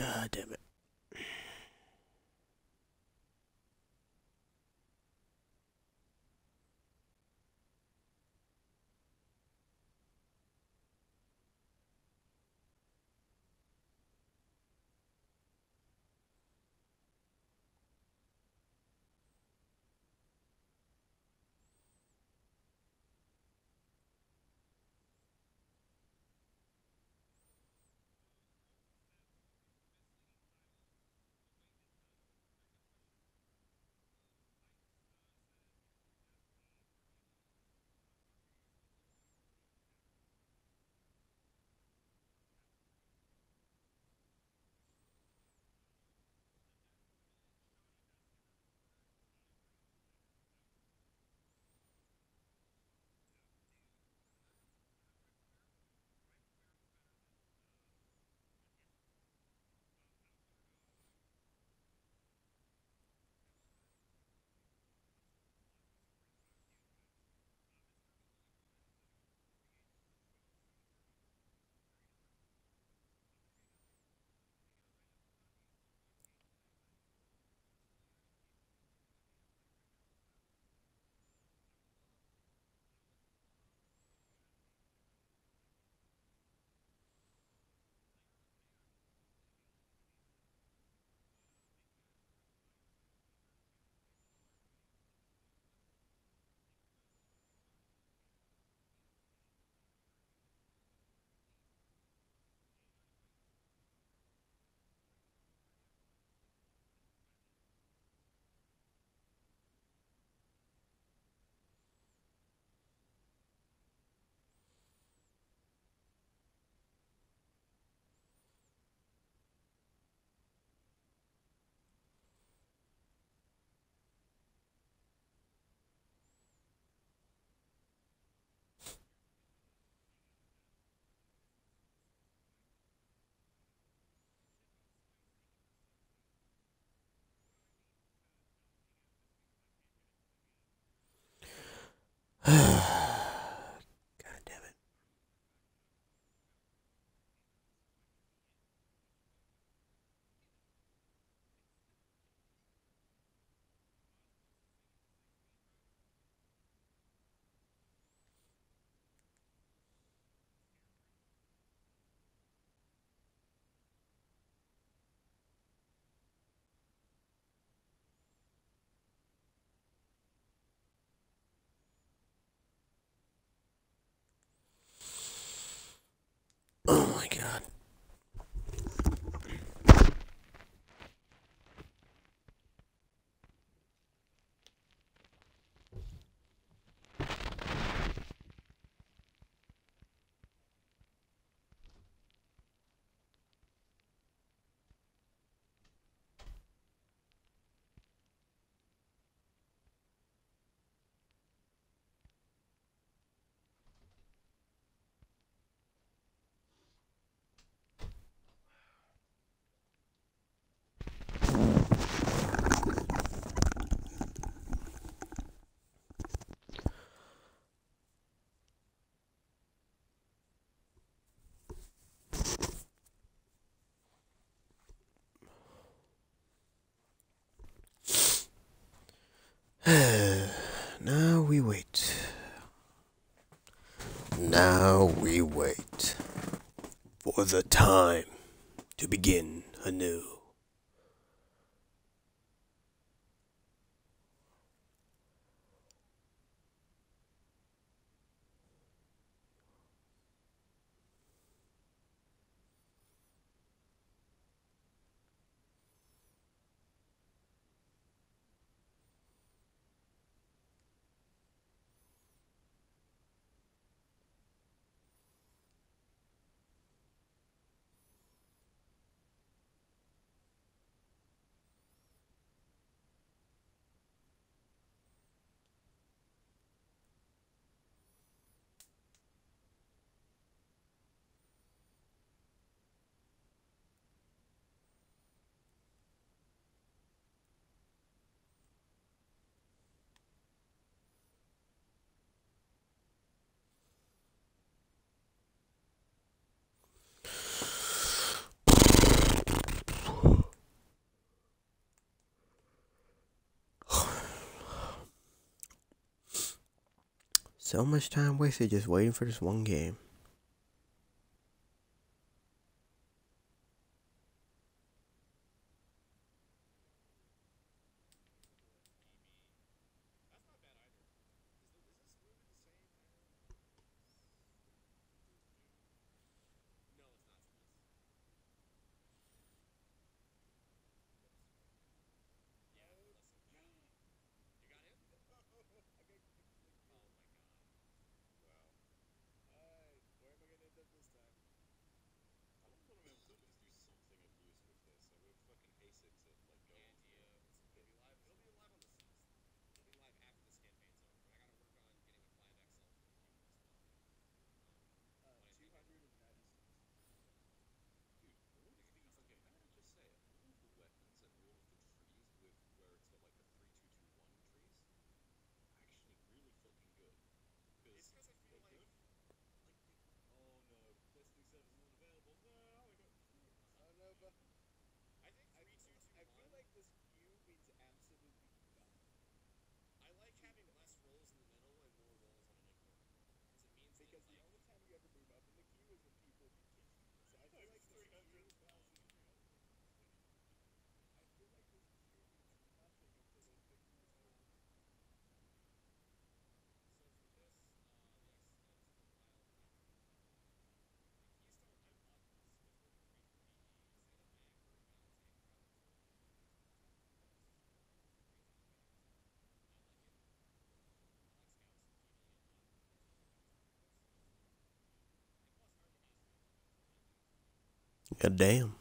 God damn it. God damn it. Oh my god. Now we wait. Now we wait for the time to begin anew. So much time wasted just waiting for this one game. God damn.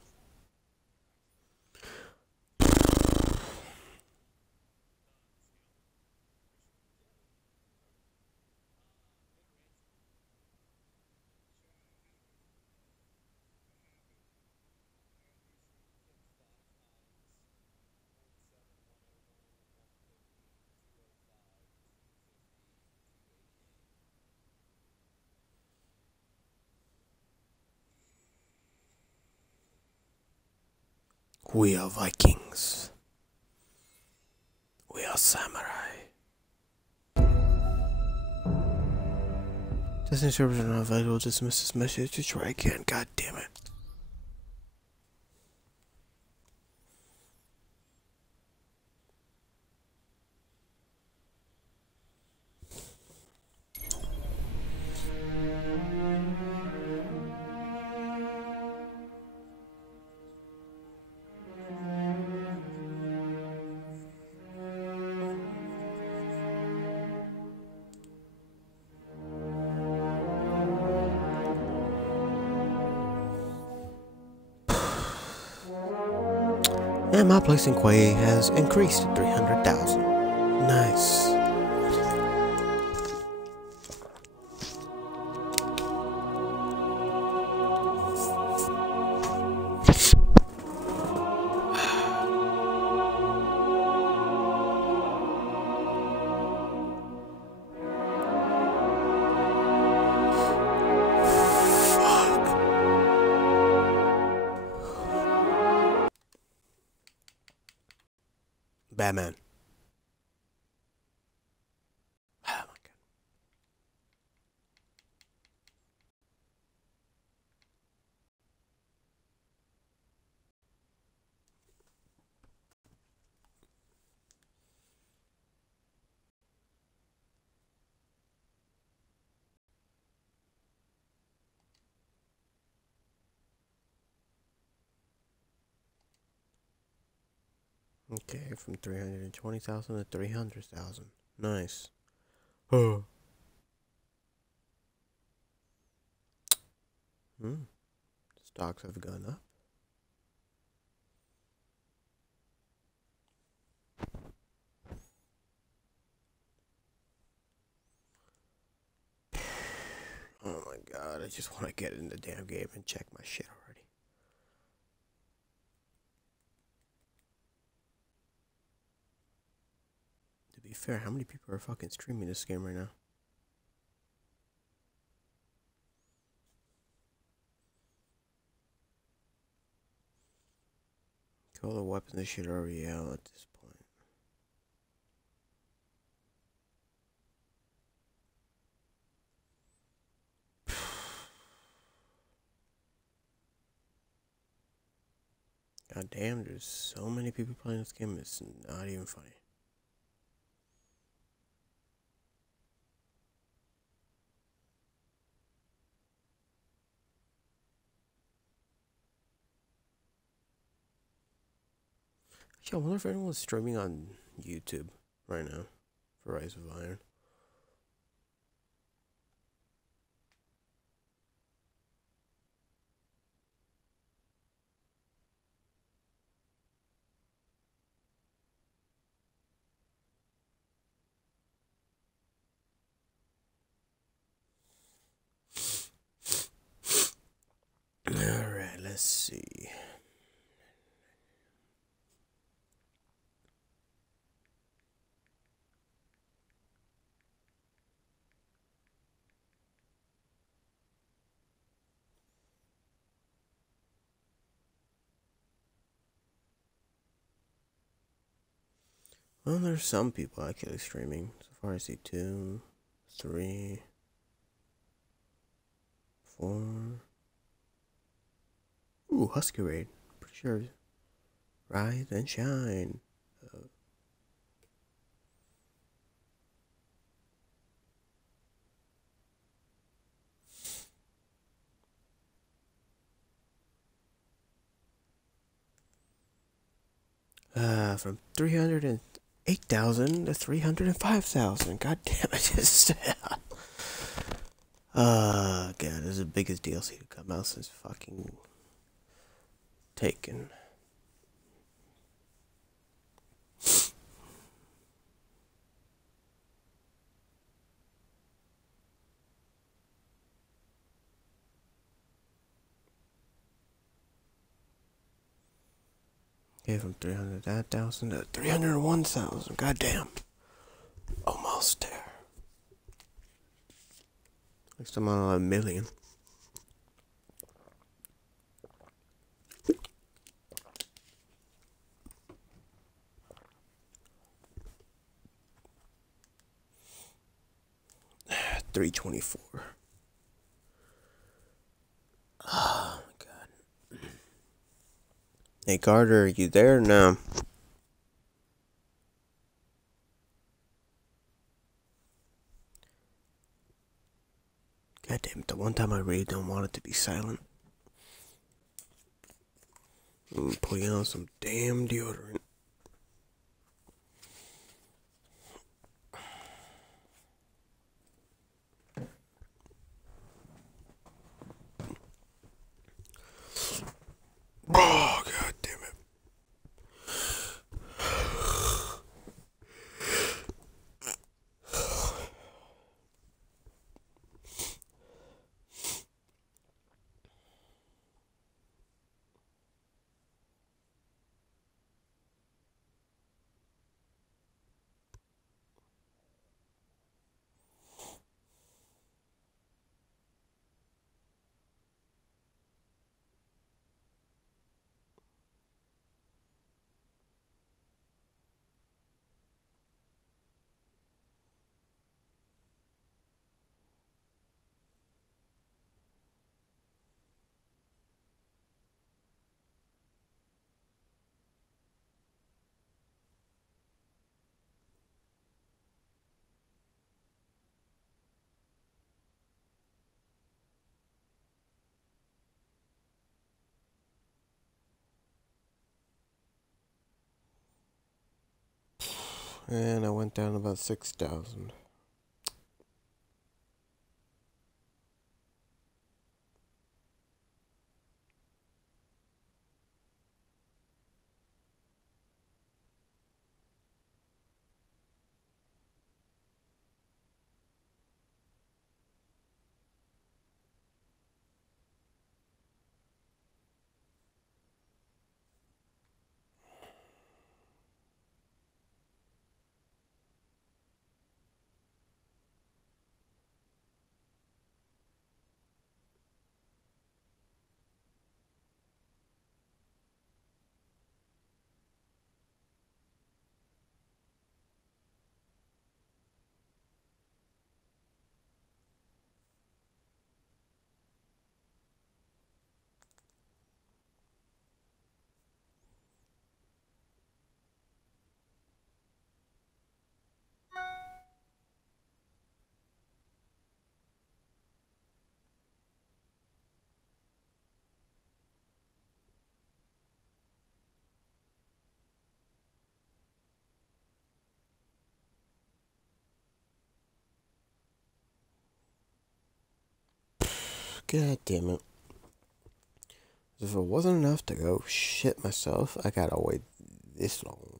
We are Vikings. We are samurai. Disney servers are not available. Dismiss this message to try again. God damn it. And my place in Quay has increased to 300,000. Nice. Batman. Oh my god. Okay, from 320,000 to 300,000. Nice. Oh. Stocks have gone up. Oh my god, I just want to get in the damn game and check my shit already. To be fair, how many people are fucking streaming this game right now? All the weapons and shit are already out at this point. God damn, there's so many people playing this game, it's not even funny. Yeah, I wonder if anyone's streaming on YouTube right now for Rise of Iron. Alright, let's see. Well, there's some people actually streaming. So far, I see 2, 3, 4. Ooh, Husky Raid. Pretty sure. Rise and shine. From 308,000 to 305,000. God damn it! Just God, this is the biggest DLC to come out since fucking Taken. Okay, from 300,000 to 301,000. God damn. Almost there. Next I'm on 1,000,000. $324. Oh my god. Hey Carter, are you there? No. God damn it, the one time I really don't want it to be silent. I'm putting on some damn deodorant. Oh, god damn it. And I went down about 6,000. God damn it. If it wasn't enough to go shit myself, I gotta wait this long.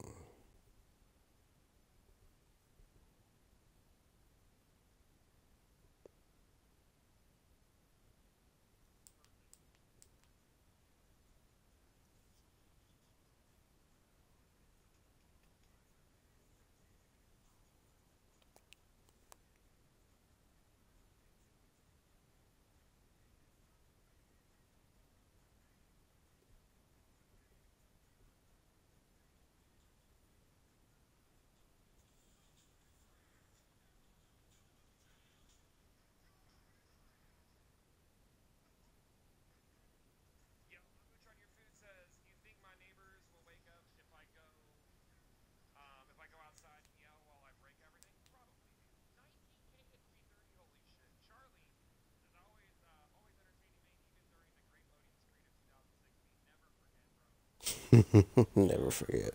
Never forget.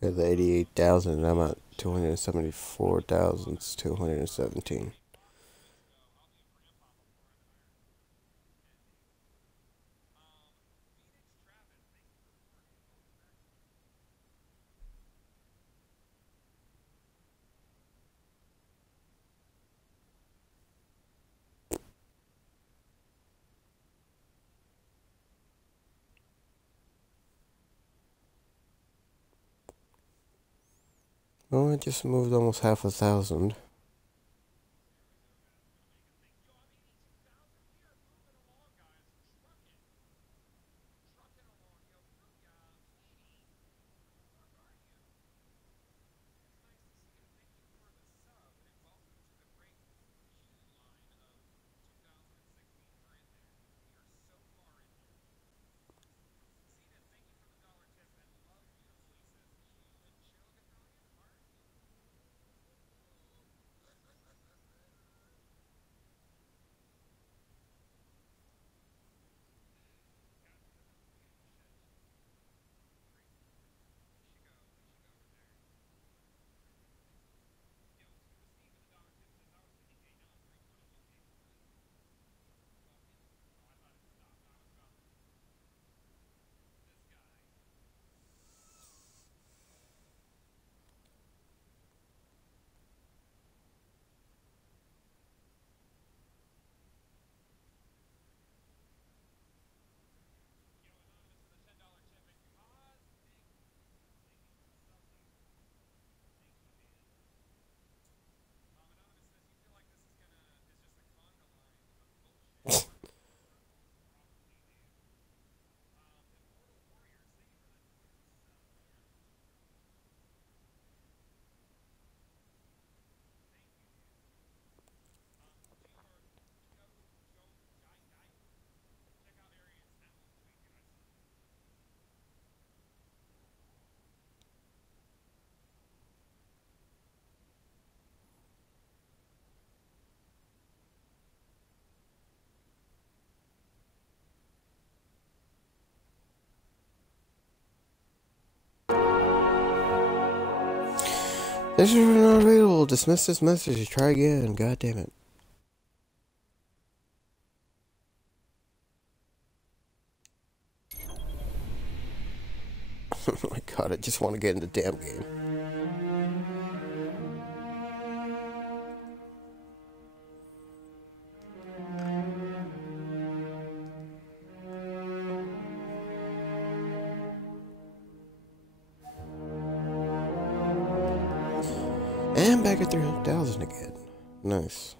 Got the 88,000 and I'm at 274,217. Oh, I just moved almost half a thousand. This is not available. Dismiss this message. Try again. God damn it. Oh my god, I just want to get in the damn game. And back at 300,000 again. Nice.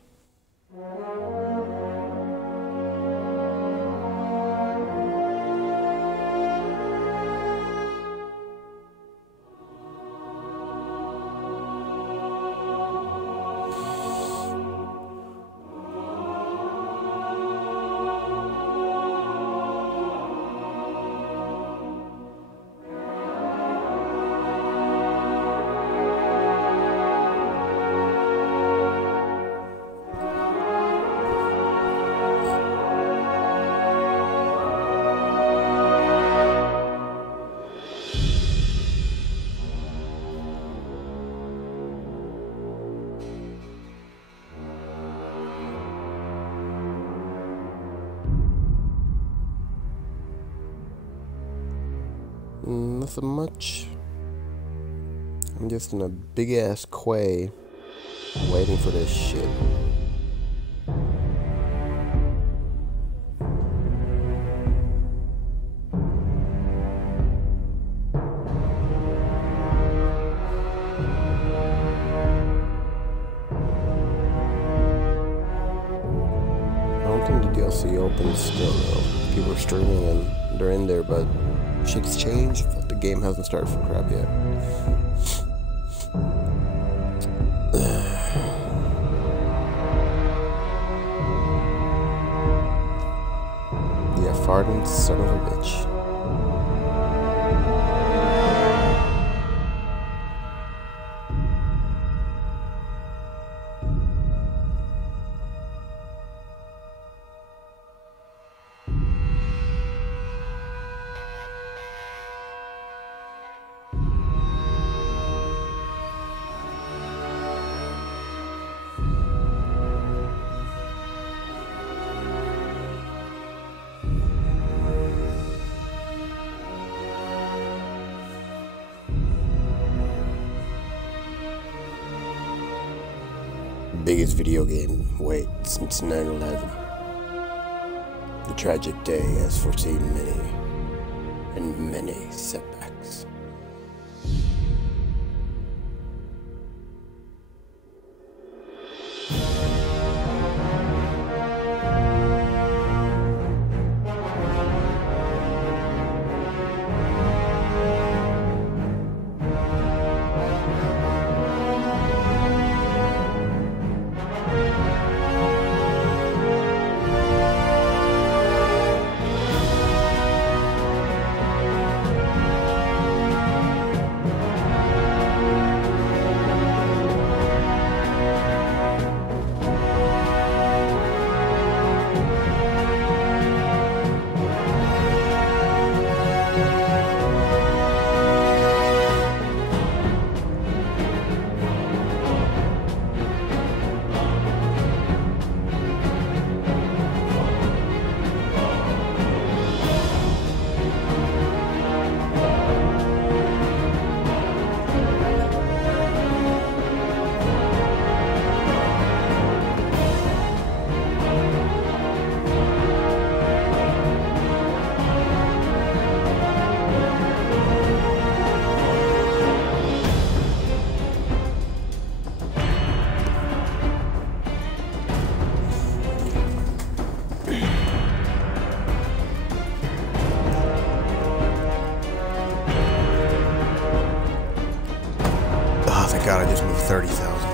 Nothing much. I'm just in a big ass quay waiting for this shit. I don't think the DLC opens still though. People are streaming and they're in there, but shit's changed. The game hasn't started for crap yet. Yeah, farting son of a bitch. Biggest video game wait since 9/11. The tragic day has foreseen many setbacks. Thank God I just moved 30,000.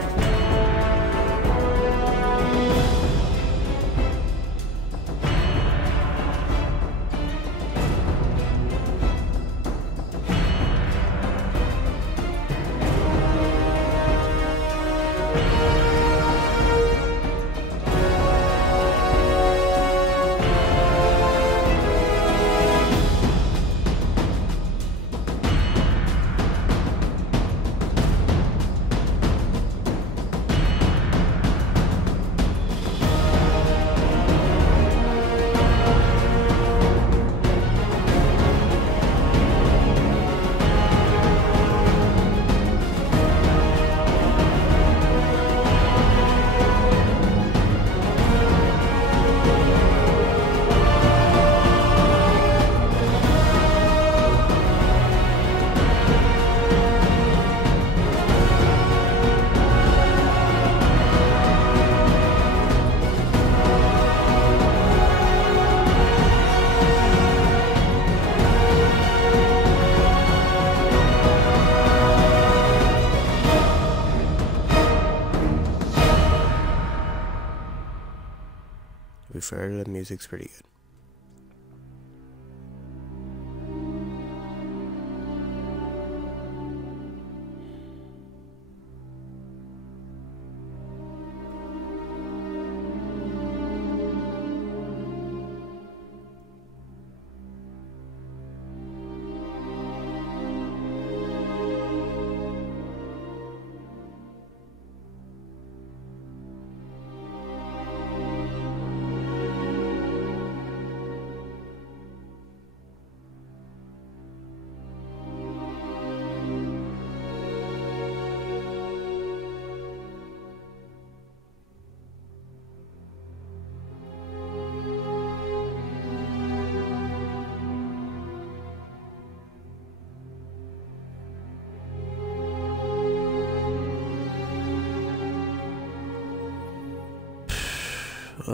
To be fair, the music's pretty good.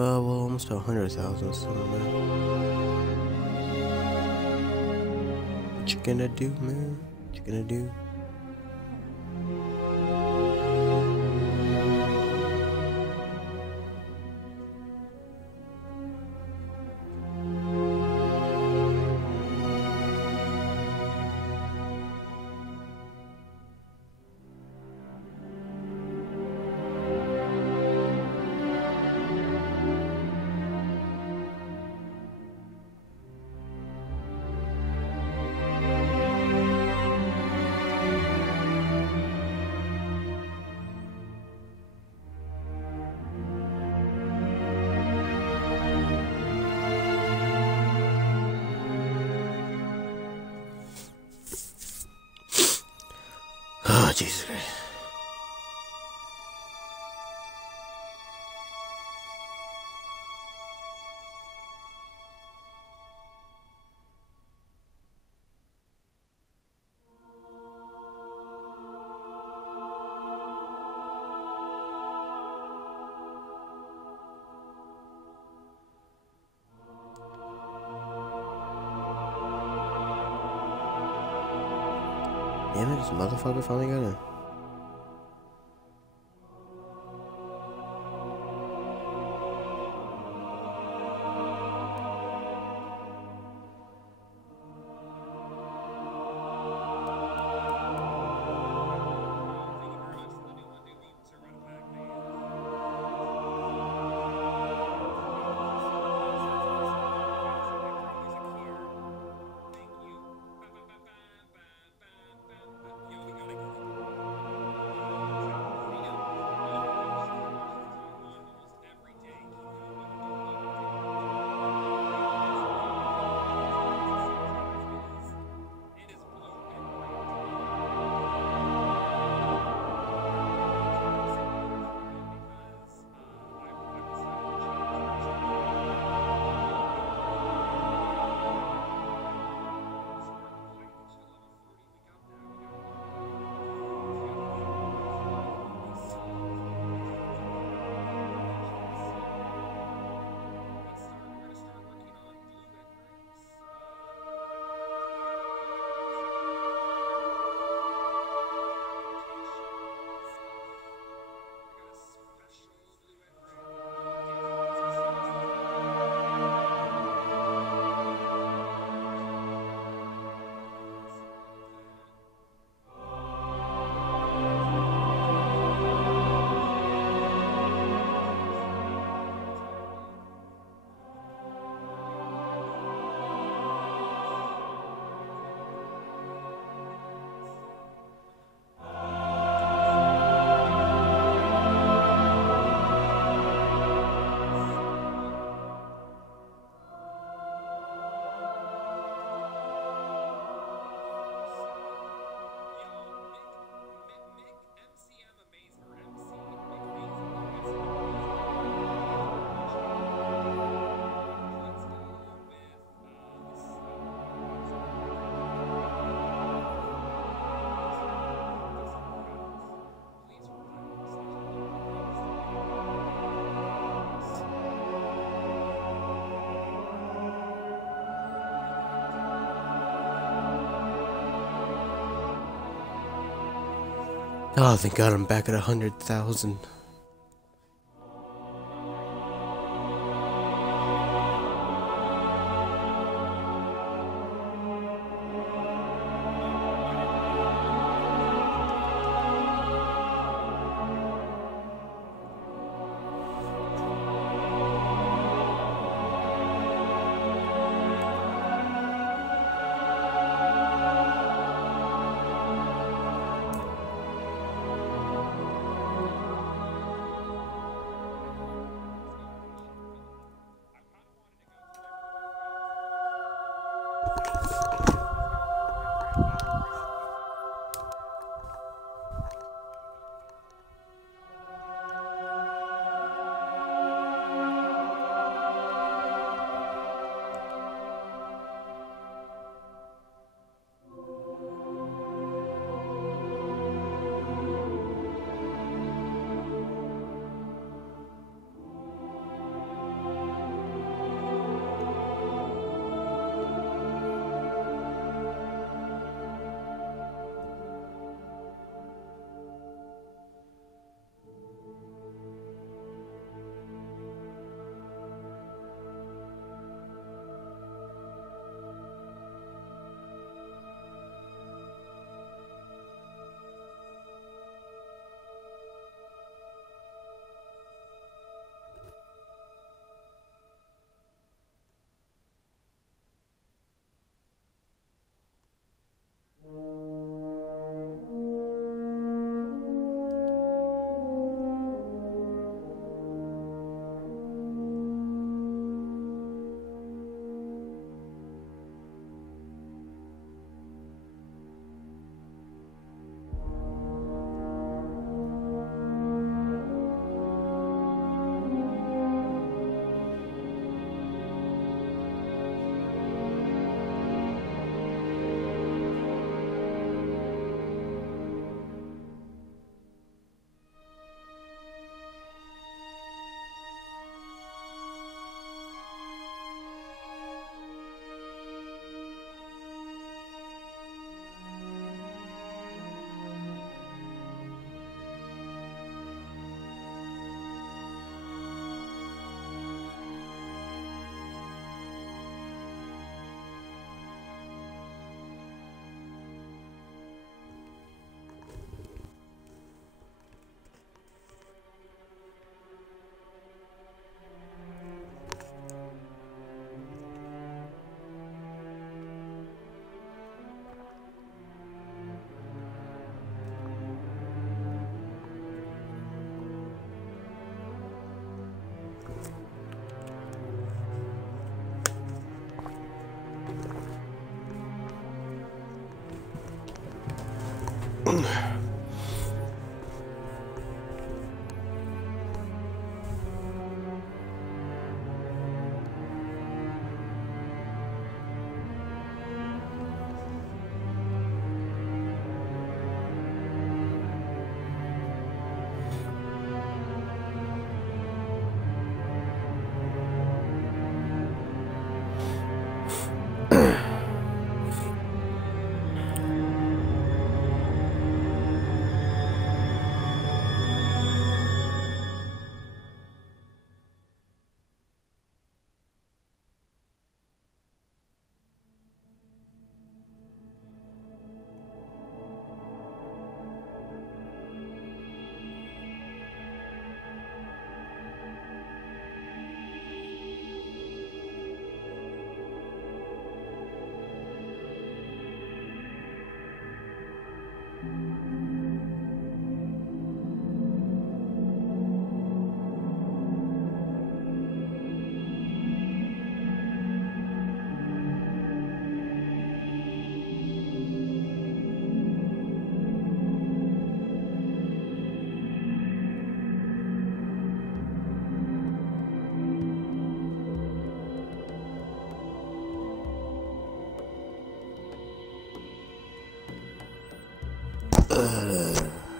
Well, almost 100,000 still, man. What you gonna do, man? What you gonna do? Oh, Jesus Christ. Damn it, this motherfucker finally got in. Oh, thank God I'm back at 100,000.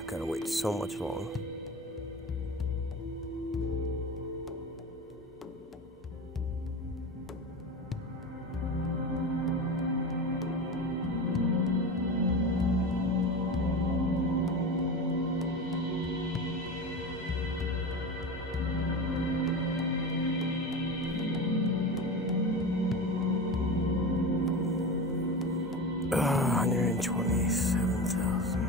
Gotta wait so much long. $127,000.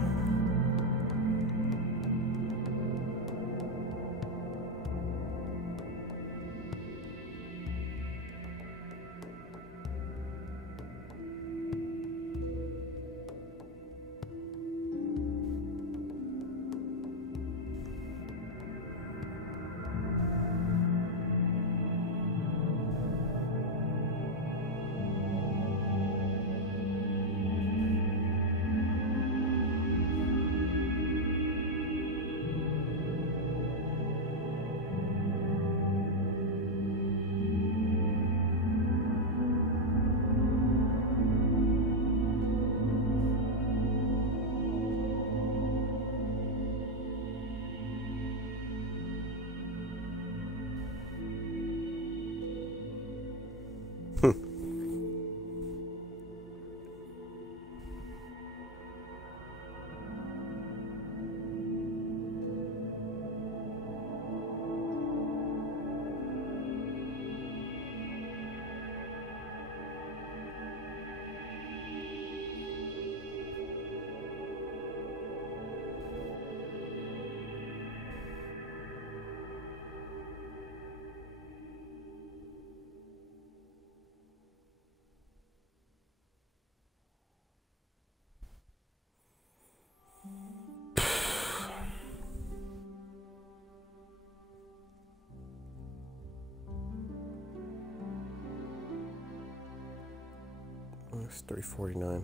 It's $349.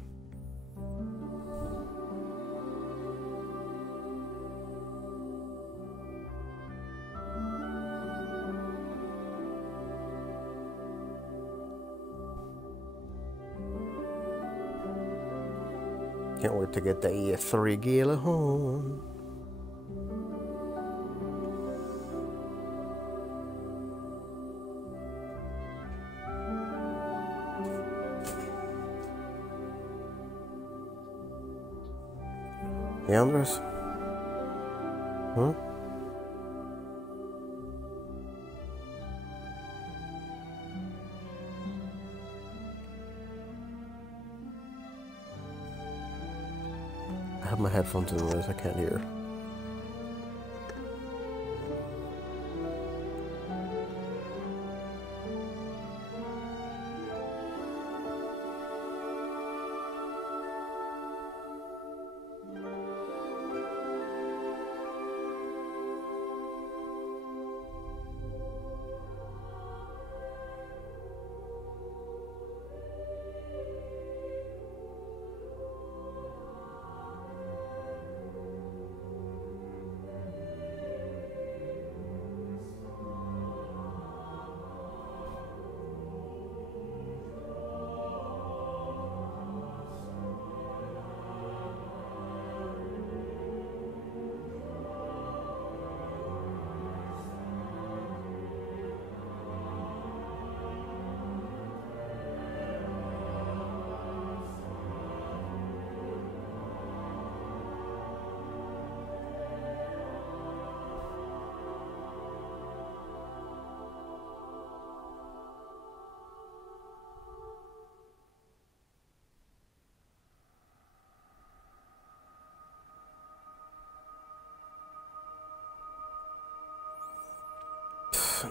Can't wait to get the 3 gala home. Hey, Andres? Huh? I have my headphones in, I can't hear.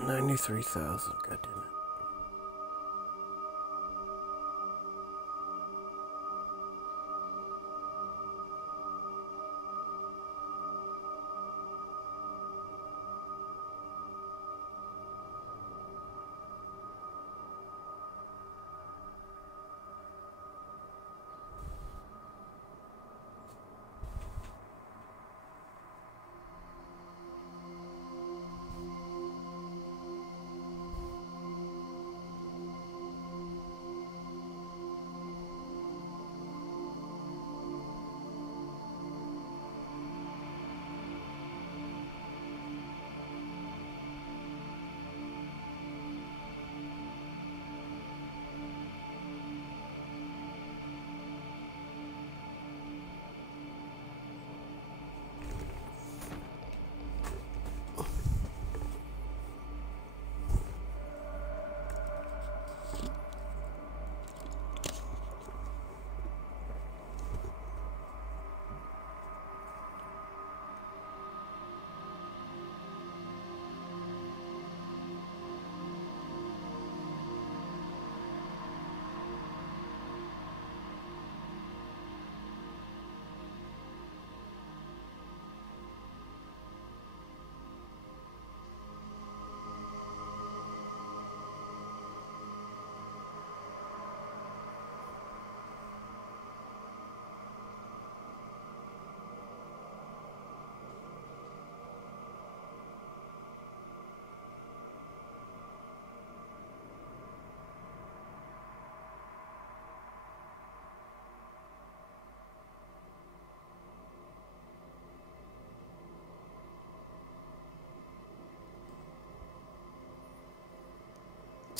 93,000, god damn it.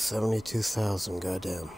$72,000, goddamn.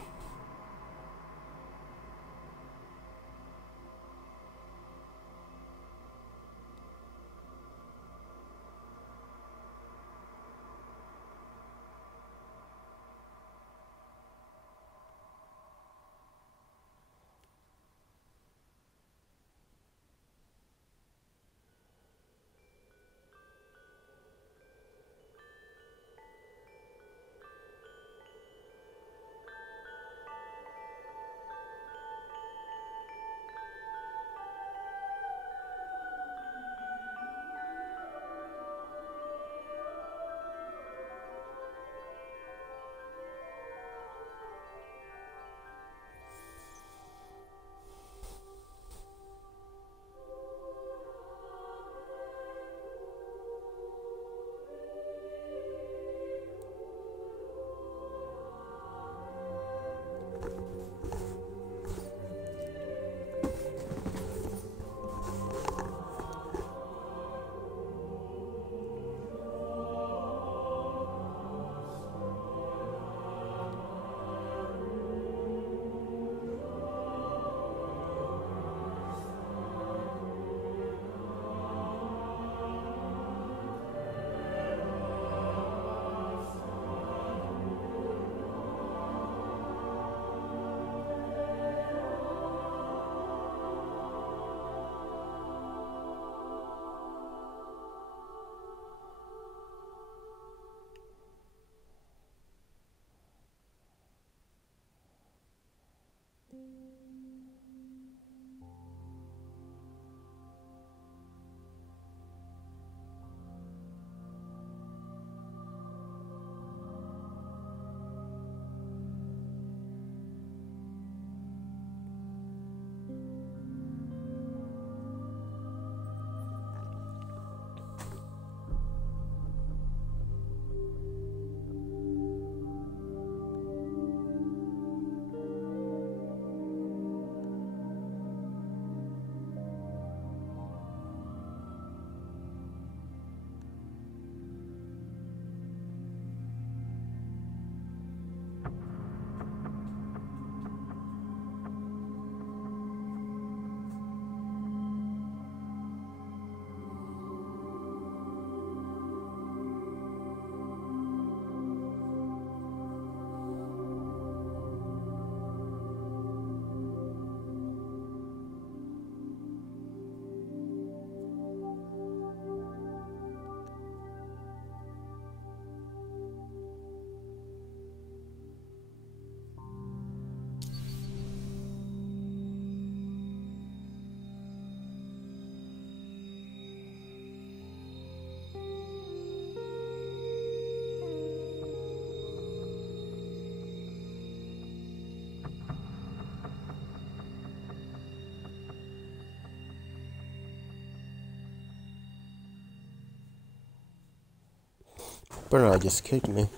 But no, just kicked me.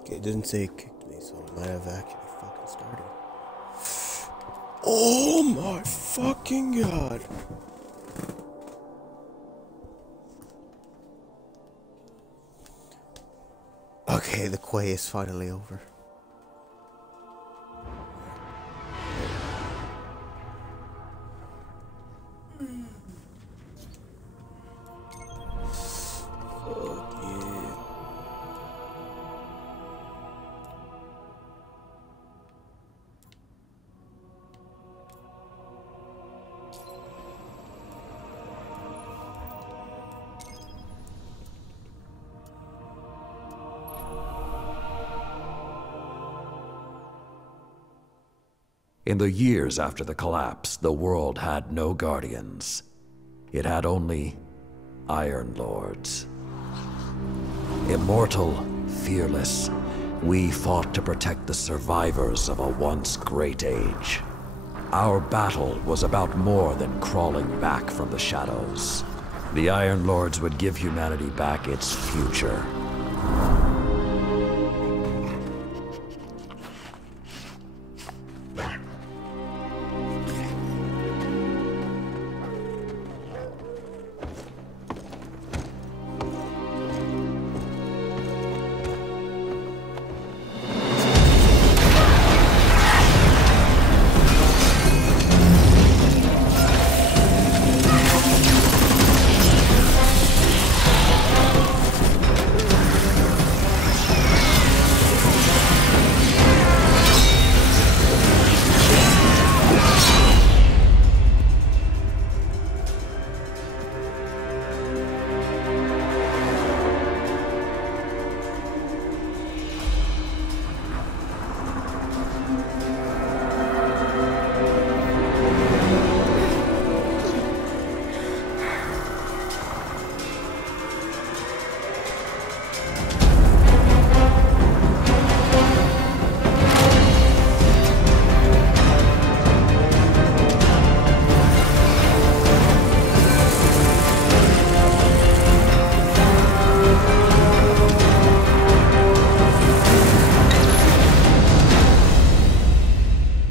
Okay, it didn't say it kicked me, so it might have actually fucking started. Oh my fucking god. Okay, the quay is finally over. Fuck yeah. In the years after the collapse, the world had no guardians. It had only Iron Lords. Immortal, fearless, we fought to protect the survivors of a once great age. Our battle was about more than crawling back from the shadows. The Iron Lords would give humanity back its future.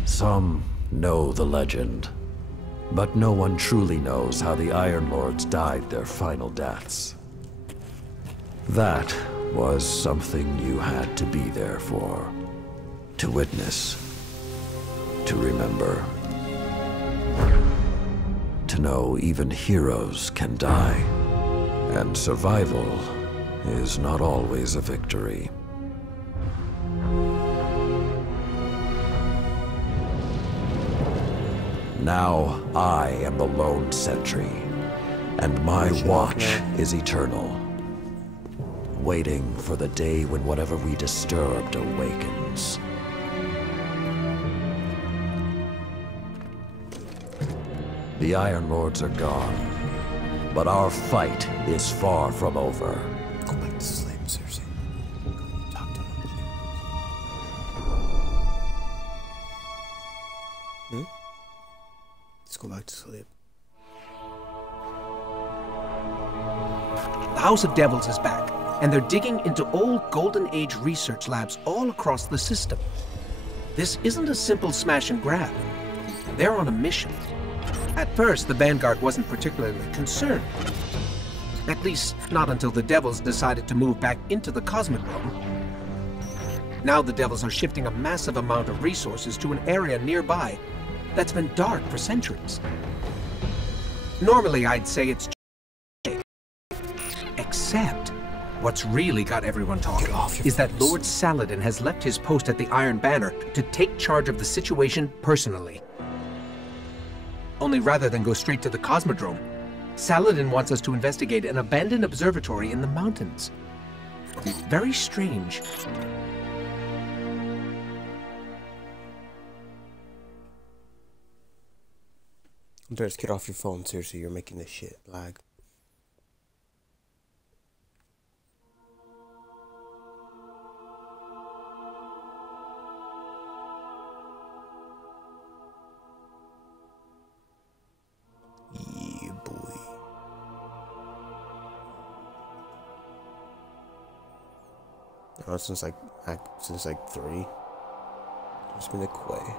Some know the legend, but no one truly knows how the Iron Lords died their final deaths. That was something you had to be there for, to witness, to remember, to know even heroes can die, and survival is not always a victory. Now I am the lone sentry, and my watch is eternal, waiting for the day when whatever we disturbed awakens. The Iron Lords are gone, but our fight is far from over. Go back to sleep, Cersei. Talk to him. Let's go back to sleep. The House of Devils is back, and they're digging into old Golden Age research labs all across the system. This isn't a simple smash and grab. They're on a mission. At first, the Vanguard wasn't particularly concerned. At least, not until the Devils decided to move back into the Cosmodrome. Now the Devils are shifting a massive amount of resources to an area nearby that's been dark for centuries. Normally, I'd say it's except what's really got everyone talking is that Lord Saladin has left his post at the Iron Banner to take charge of the situation personally. Only rather than go straight to the Cosmodrome, Saladin wants us to investigate an abandoned observatory in the mountains. Very strange. Just get off your phone, seriously, you're making this shit lag. Oh, since like 3. Just been a quay.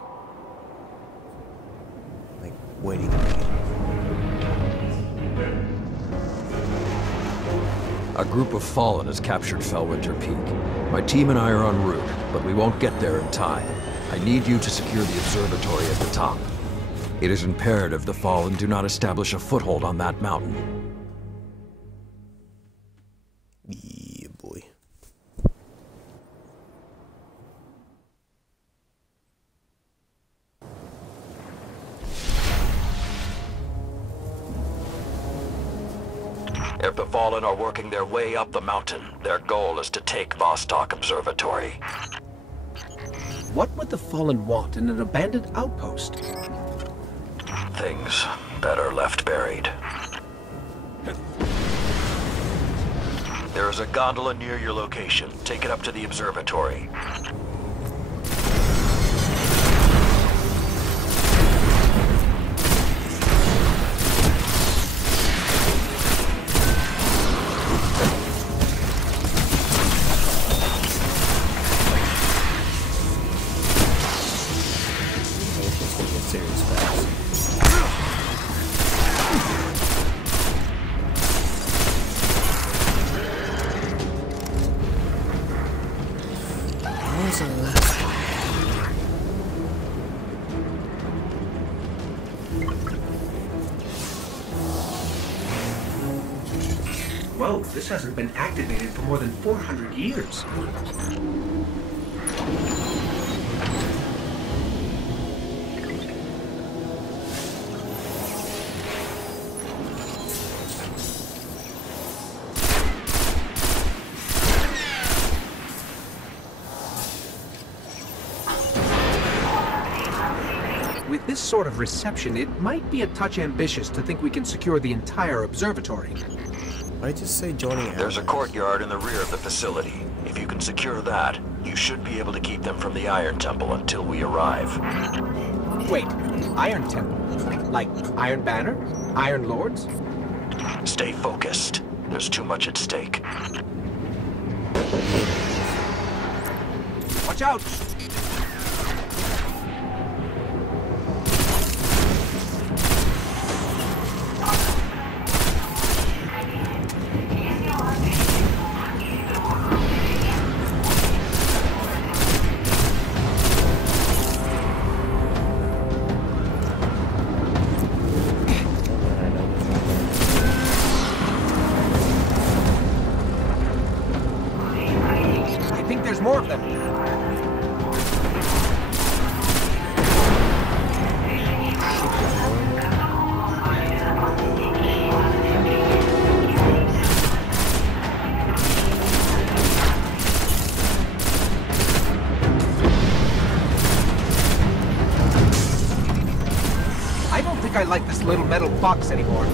Like waiting to begin. A group of Fallen has captured Fellwinter Peak. My team and I are en route, but we won't get there in time. I need you to secure the observatory at the top. It is imperative the Fallen do not establish a foothold on that mountain. Yeah, boy. If the Fallen are working their way up the mountain, their goal is to take Vostok Observatory. What would the Fallen want in an abandoned outpost? Things better left buried. There is a gondola near your location. Take it up to the observatory. Serious fast. Whoa, this hasn't been activated for more than 400 years. With this sort of reception, it might be a touch ambitious to think we can secure the entire observatory. I just say joining. There's a courtyard in the rear of the facility. If you can secure that, you should be able to keep them from the Iron Temple until we arrive. Wait, Iron Temple? Like Iron Banner? Iron Lords? Stay focused. There's too much at stake. Watch out! There's more of them. I don't think I like this little metal box anymore.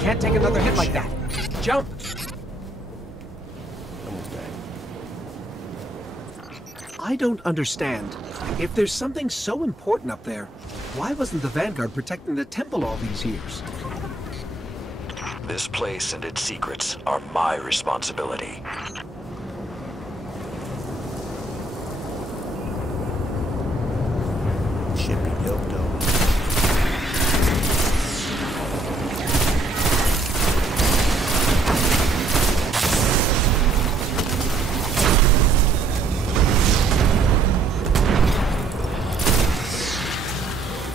Can't take another hit like that. Jump! I don't understand. If there's something so important up there, why wasn't the Vanguard protecting the temple all these years? This place and its secrets are my responsibility. Should be dope though.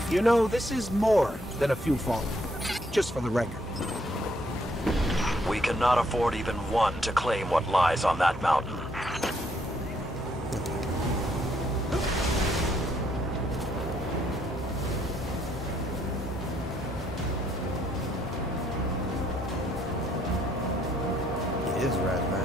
You know, this is more than a few Fallen. Just for the record. We cannot afford even one to claim what lies on that mountain. It is right, man.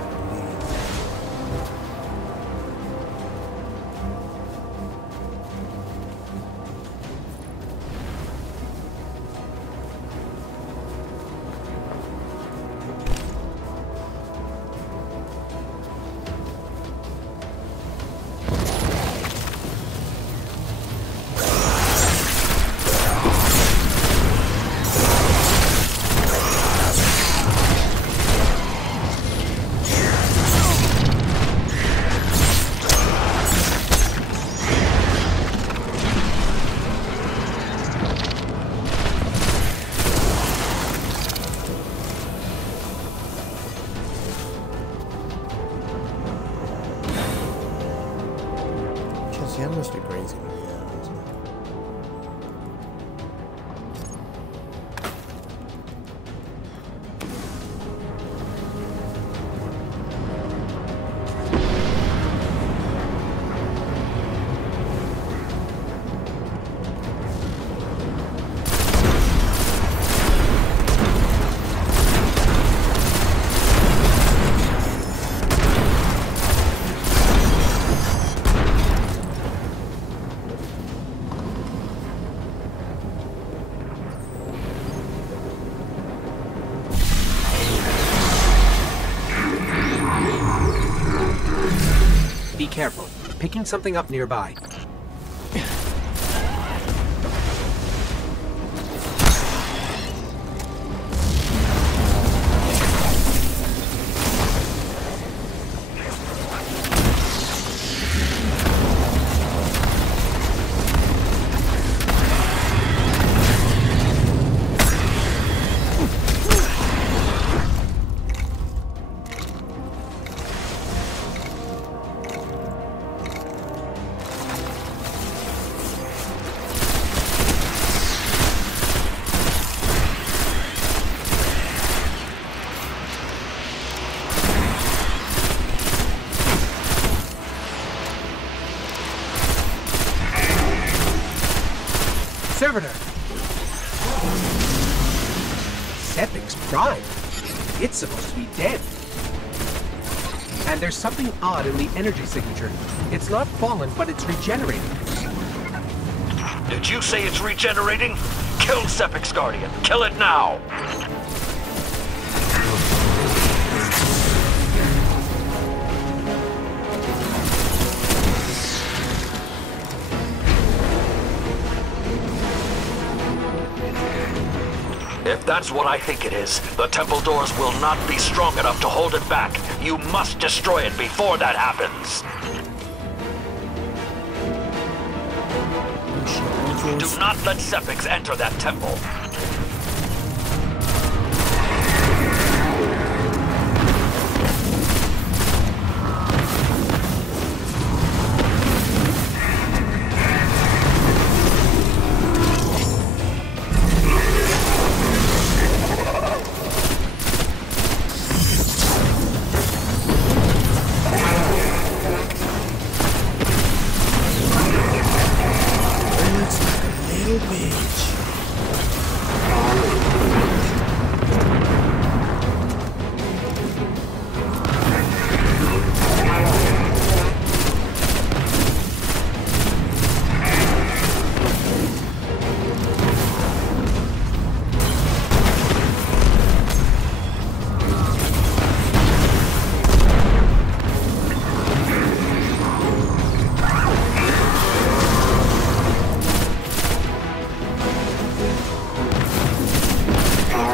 See how much the grain's gonna be at. Be careful. Picking something up nearby. Servitor! Sepic's prime. It's supposed to be dead. And there's something odd in the energy signature. It's not fallen, but it's regenerating. Did you say it's regenerating? Kill Sepic's Guardian. Kill it now! If that's what I think it is, the temple doors will not be strong enough to hold it back. You must destroy it before that happens. Do not let Sepix enter that temple.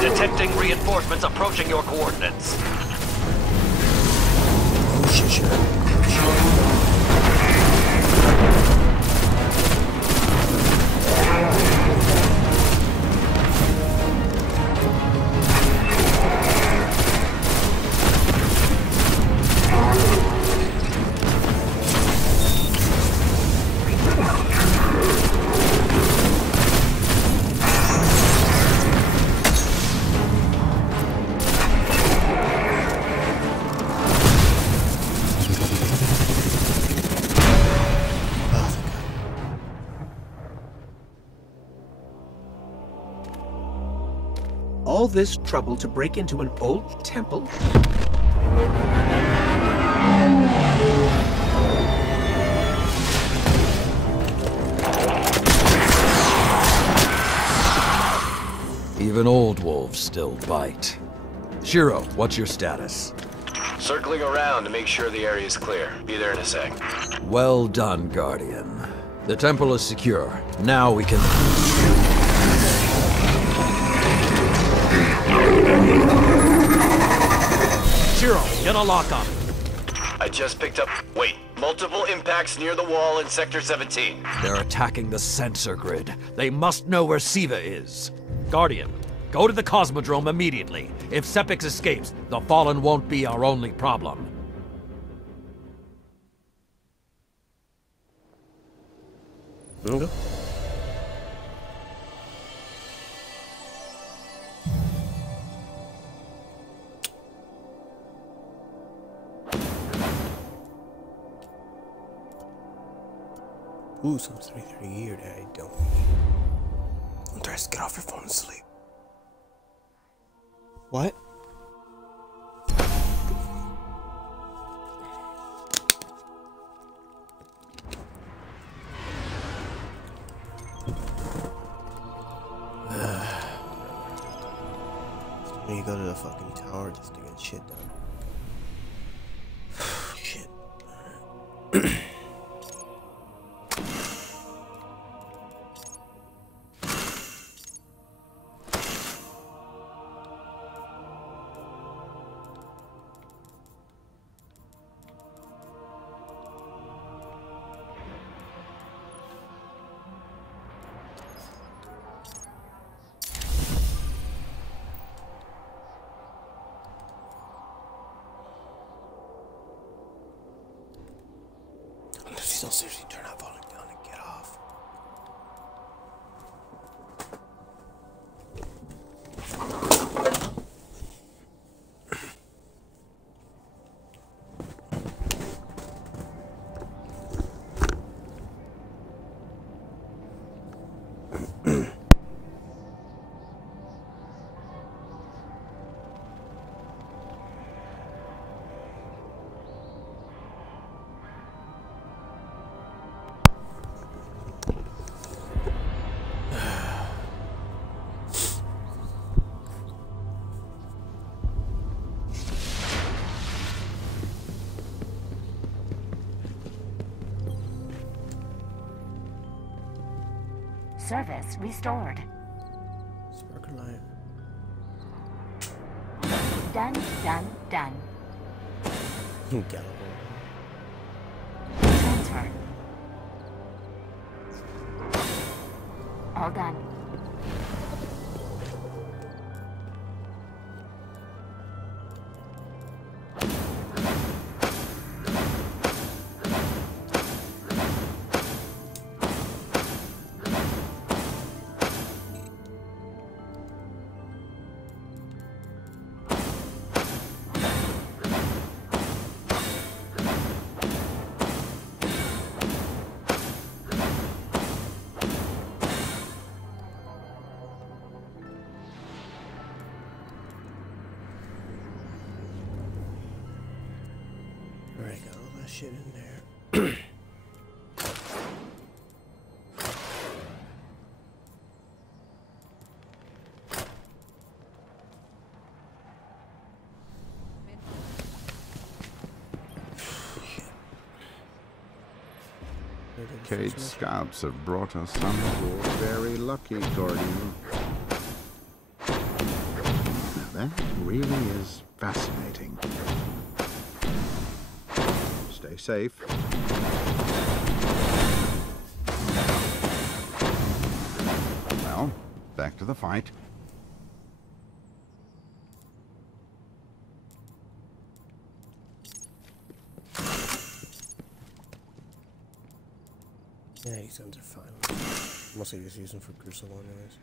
Detecting reinforcements approaching your coordinates. Oh, shit. All this trouble to break into an old temple? Even old wolves still bite. Shiro, what's your status? Circling around to make sure the area is clear. Be there in a sec. Well done, Guardian. The temple is secure. Now we can... Shiro, get a lock on it. I just picked up... Wait. Multiple impacts near the wall in Sector 17. They're attacking the sensor grid. They must know where Siva is. Guardian, go to the Cosmodrome immediately. If Sepix escapes, the Fallen won't be our only problem. Okay. Ooh, some 33 year that I don't need. Andres, get off your phone and sleep. What? When you go to the fucking tower just to get shit done. Shit. Please don't seriously turn out falling down and get off. Service restored. Spark a light. Done, done, done. Gallagher. Transfer. All done. Alright, got all that shit in there. Cade scouts have brought us some who are very lucky, Gordon. That really is fascinating. Stay safe. Well, back to the fight. Yeah, these guns are fine. Mostly just use them for Crucible anyways.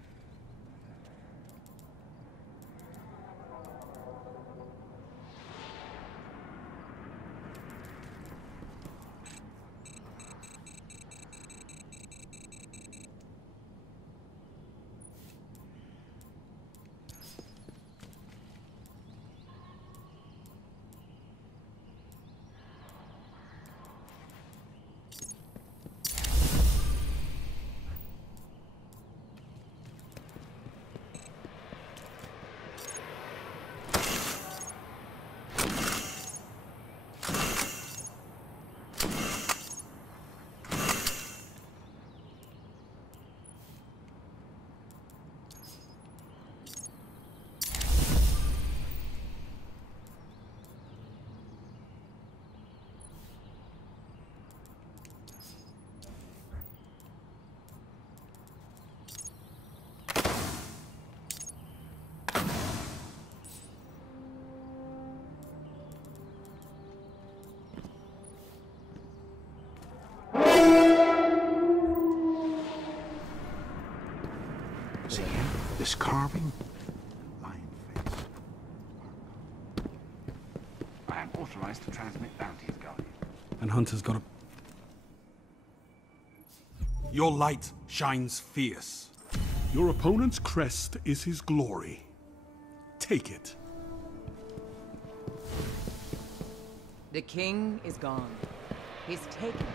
This carving? Lion face. I am authorized to transmit bounties, Guardian. And Hunter's got a... Your light shines fierce. Your opponent's crest is his glory. Take it. The king is gone. He's taken.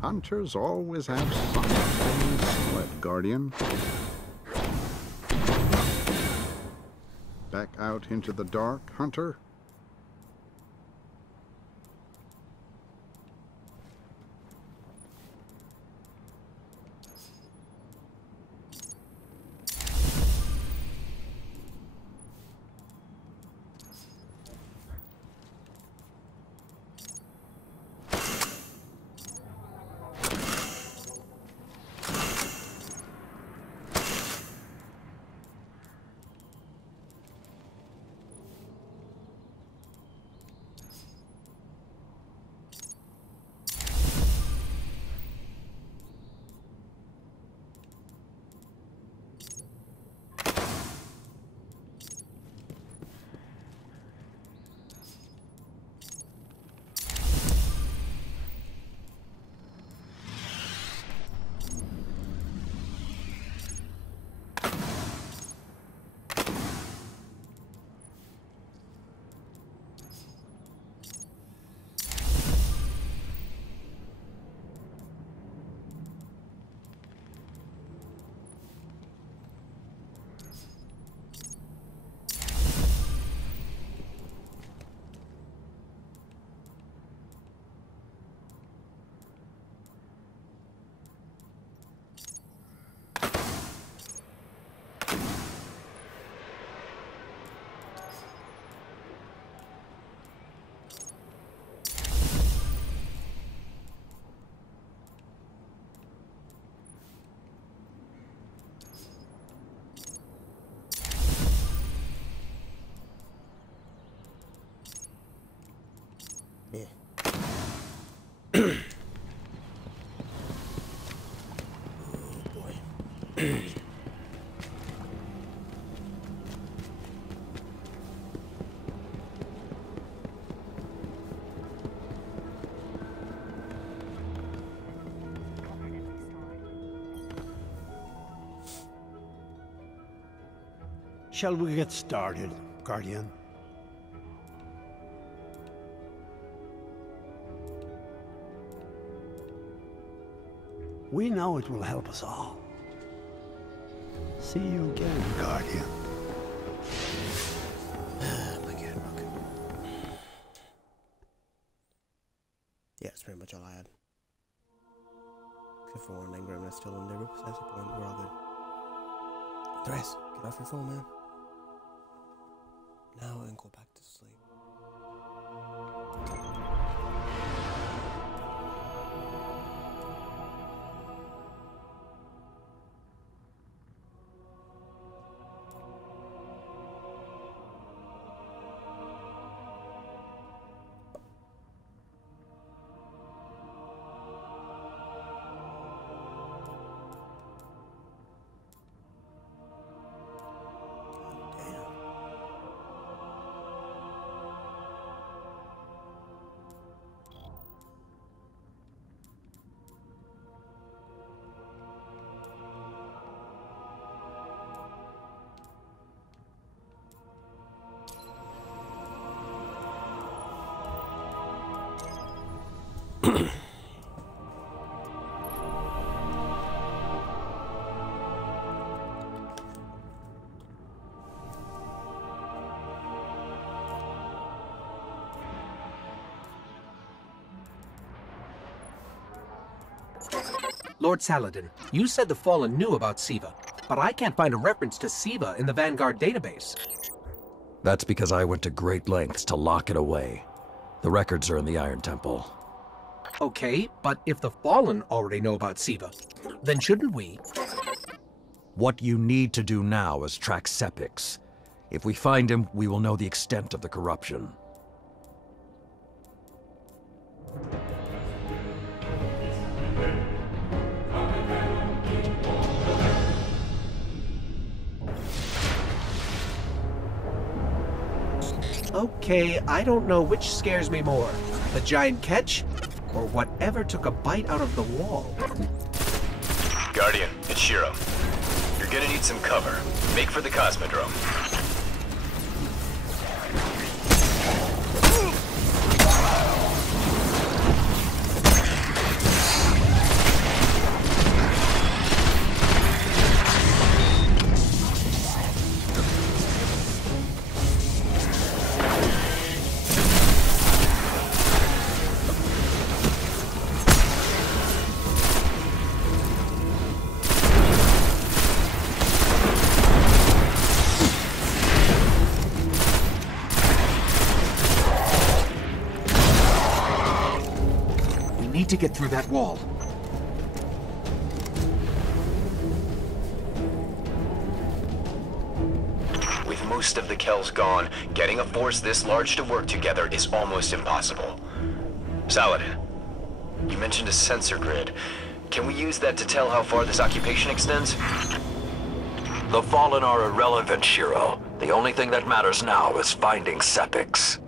Hunters always have something split, Guardian. Back out into the dark, Hunter. Yeah. Oh boy. Shall we get started, Guardian? We know it will help us all. See you again, Guardian. My God, okay. Yeah, that's pretty much all I had. Except for one engram that's still in there. That's the point. We're all good. The rest, get off your phone, man. Now and go back to sleep. Lord Saladin, you said the Fallen knew about Siva, but I can't find a reference to Siva in the Vanguard database. That's because I went to great lengths to lock it away. The records are in the Iron Temple. Okay, but if the Fallen already know about Siva, then shouldn't we? What you need to do now is track Sepix. If we find him, we will know the extent of the corruption. Okay, I don't know which scares me more. The giant catch, or whatever took a bite out of the wall. Guardian, it's Shiro. You're gonna need some cover. Make for the Cosmodrome. Need to get through that wall. With most of the Kells gone, getting a force this large to work together is almost impossible. Saladin, you mentioned a sensor grid. Can we use that to tell how far this occupation extends? The Fallen are irrelevant, Shiro. The only thing that matters now is finding Sepix.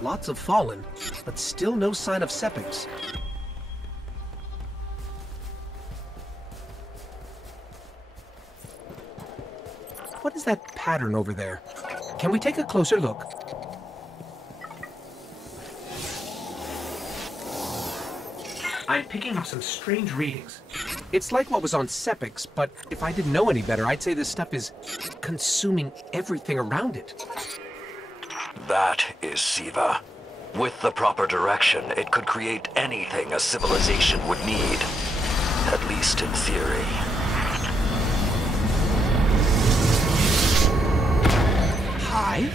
Lots of Fallen, but still no sign of Sepix. What is that pattern over there? Can we take a closer look? I'm picking up some strange readings. It's like what was on Sepix, but if I didn't know any better, I'd say this stuff is consuming everything around it. That is Siva. With the proper direction, it could create anything a civilization would need. At least in theory. Hive?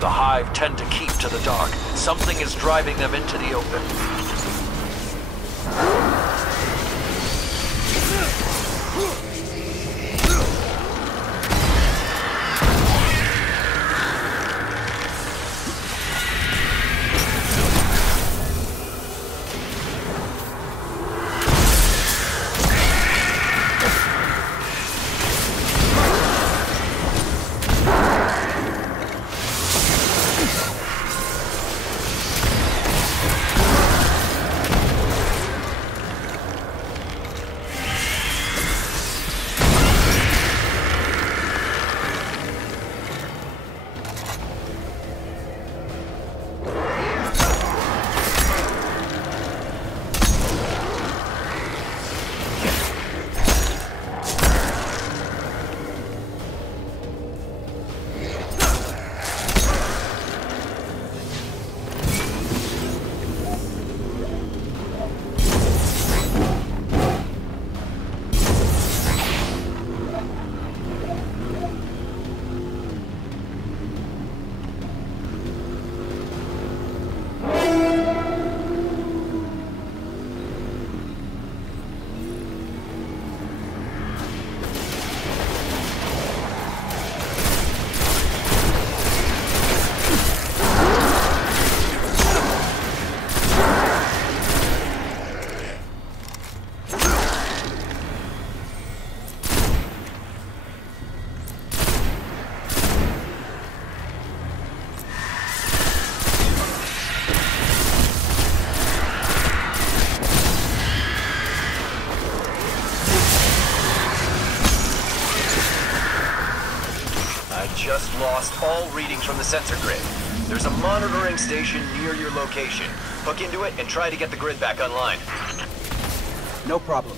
The Hive tend to keep to the dark. Something is driving them into the open. just lost all readings from the sensor grid. There's a monitoring station near your location. Hook into it and try to get the grid back online. No problem.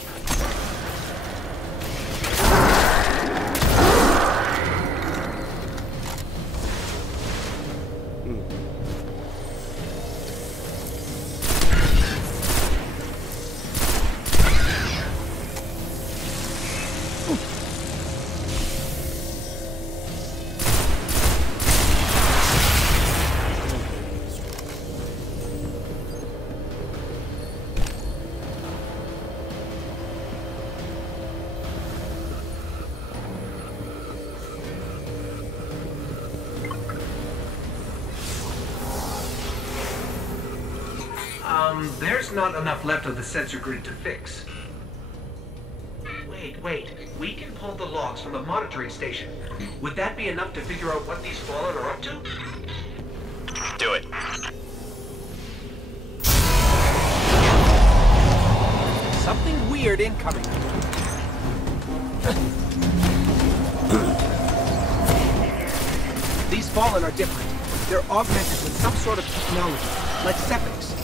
There's not enough left of the sensor grid to fix. Wait. We can pull the logs from the monitoring station. Would that be enough to figure out what these Fallen are up to? Do it. Something weird incoming. These Fallen are different. They're augmented with some sort of technology, like septics.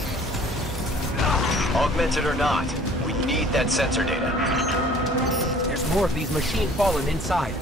Augmented or not, we need that sensor data. There's more of these machine Fallen inside.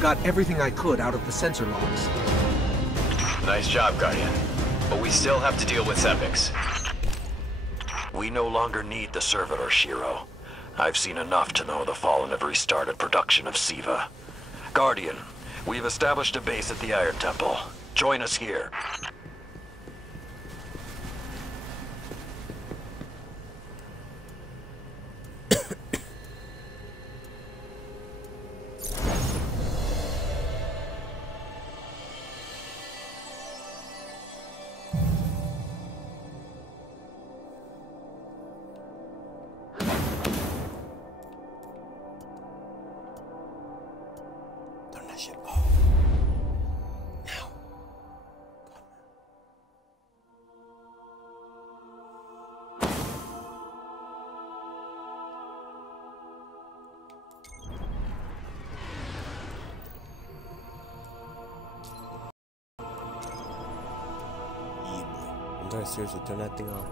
Got everything I could out of the sensor logs. Nice job, Guardian. But we still have to deal with septics. We no longer need the servitor, Shiro. I've seen enough to know the Fallen have restarted production of Siva. Guardian, we've established a base at the Iron Temple. Join us here. I'm trying to seriously turn that thing off.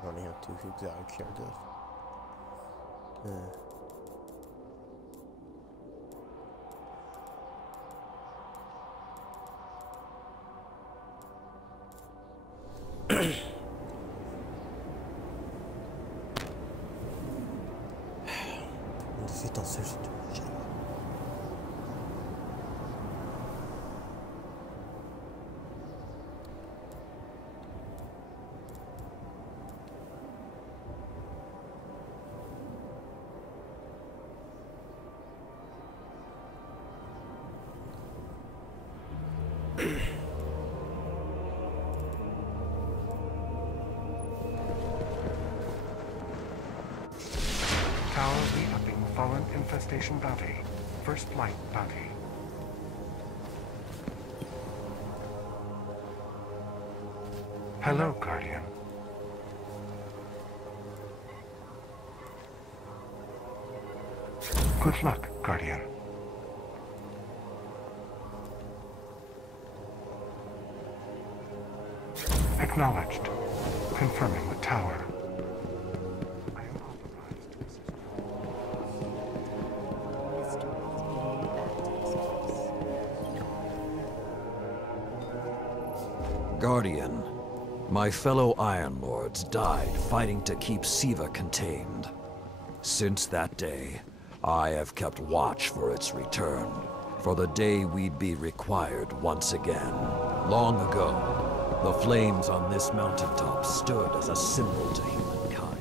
I only have 2 exotic characters. Necesito hacer esto. infestation bounty. First flight bounty. Hello, Guardian. Good luck, Guardian. Acknowledged. Confirming the tower. I am authorized to assist. Guardian, my fellow Iron Lords died fighting to keep Siva contained. Since that day, I have kept watch for its return, for the day we'd be required once again. Long ago, the flames on this mountaintop stood as a symbol to humankind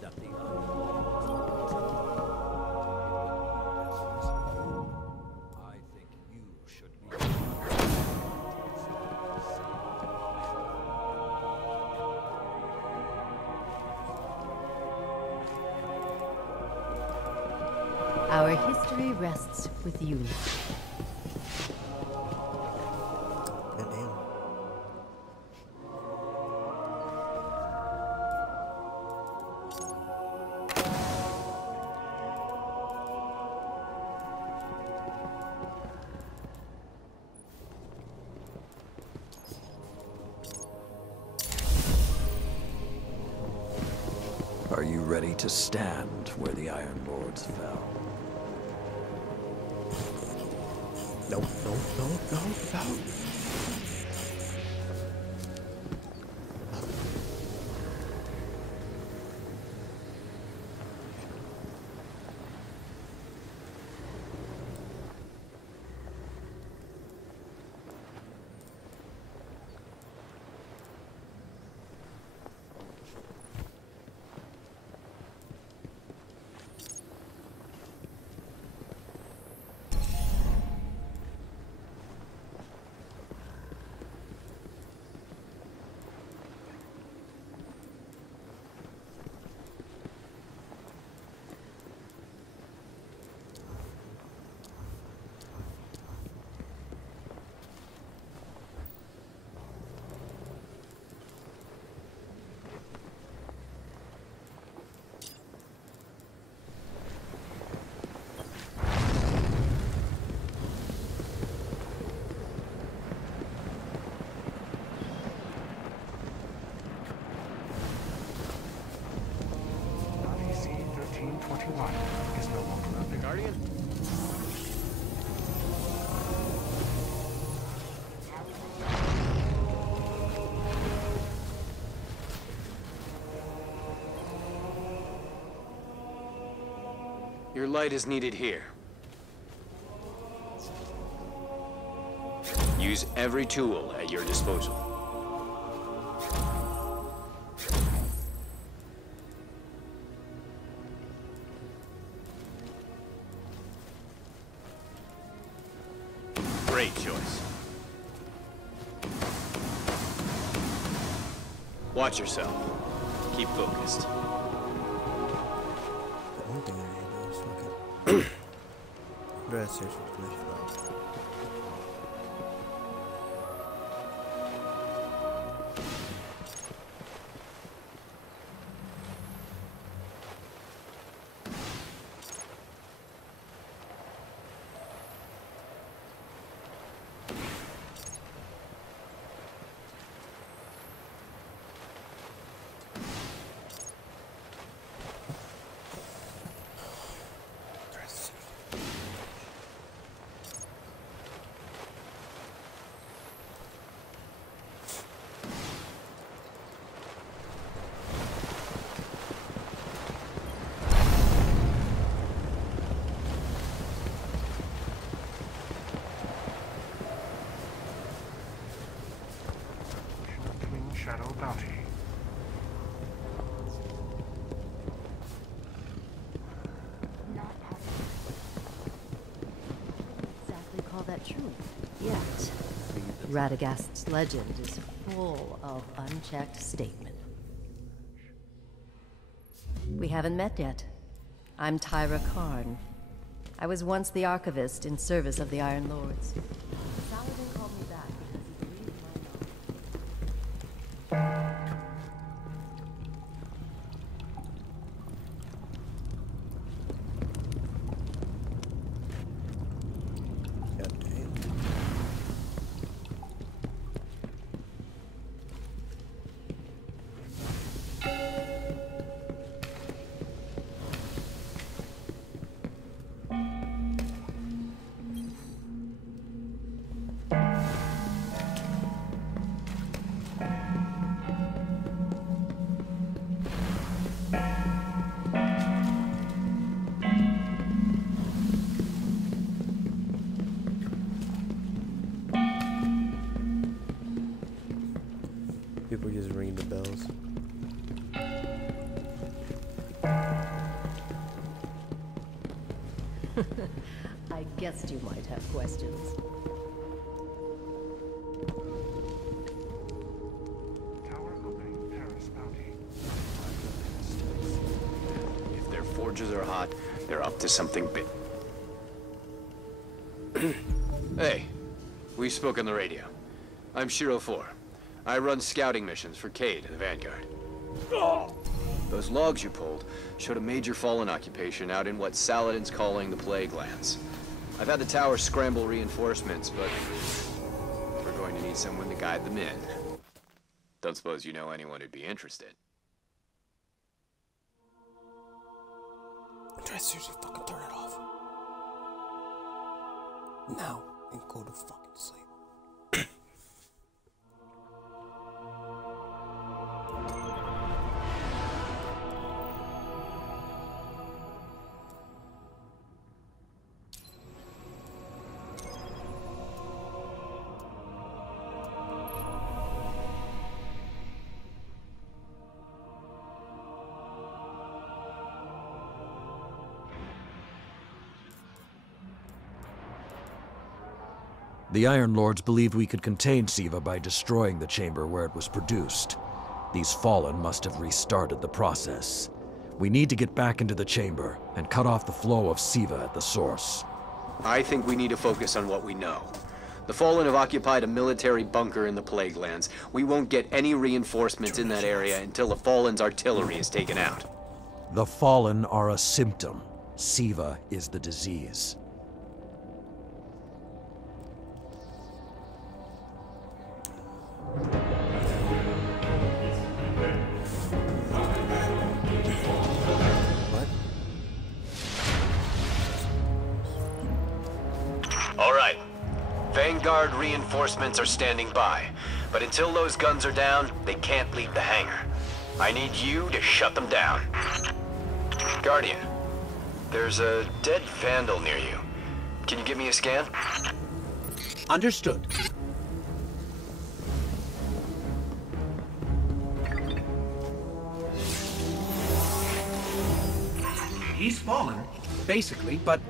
that the Iron Lords I think you should be. Our history rests with you. Are you ready to stand where the Iron Lords fell? No, no, no, no, no. C-1321 is no longer up. The Guardian? Your light is needed here. Use every tool at your disposal. Great choice. Watch yourself. Keep focused. One thing I need to do is fucking dress here so finish it off. Shadow Bounty. Exactly call that true. Yet, Radagast's legend is full of unchecked statement. We haven't met yet. I'm Tyra Karn, I was once the archivist in service of the Iron Lords. Saladin called me back because he believed my knowledge. People just ring the bells. I guessed you might have questions. Tower opening Paris bounty. If their forges are hot, they're up to something big. Hey, we spoke on the radio. I'm Shiro 4. I run scouting missions for Cade and the Vanguard. Those logs you pulled showed a major Fallen occupation out in what Saladin's calling the Plague Lands. I've had the tower scramble reinforcements, but we're going to need someone to guide them in. Don't suppose you know anyone who'd be interested. Try to seriously fucking turn it off. Now, and go to fucking sleep. The Iron Lords believed we could contain Siva by destroying the chamber where it was produced. These Fallen must have restarted the process. We need to get back into the chamber and cut off the flow of Siva at the source. I think we need to focus on what we know. The Fallen have occupied a military bunker in the Plague Lands. We won't get any reinforcements in that area until the Fallen's artillery is taken out. The Fallen are a symptom. Siva is the disease. All right. Vanguard reinforcements are standing by. But until those guns are down, they can't leave the hangar. I need you to shut them down. Guardian, there's a dead Vandal near you. Can you give me a scan? Understood. He's fallen, basically, but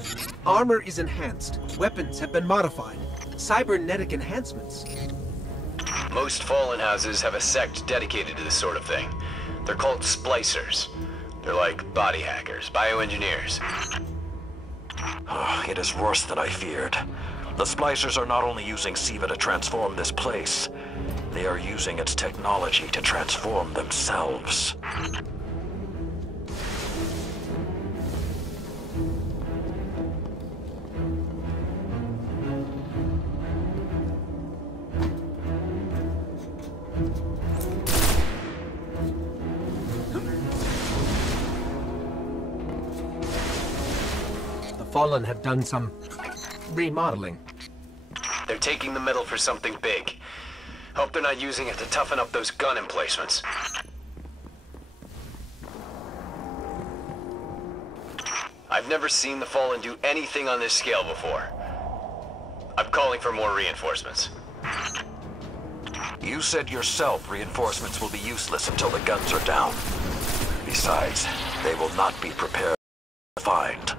armor is enhanced. Weapons have been modified. Cybernetic enhancements. Most Fallen houses have a sect dedicated to this sort of thing. They're called splicers. They're like body hackers, bioengineers. It is worse than I feared. The splicers are not only using Siva to transform this place, they are using its technology to transform themselves. Fallen have done some remodeling. They're taking the metal for something big. Hope they're not using it to toughen up those gun emplacements. I've never seen the Fallen do anything on this scale before. I'm calling for more reinforcements. You said yourself reinforcements will be useless until the guns are down. Besides, they will not be prepared to find.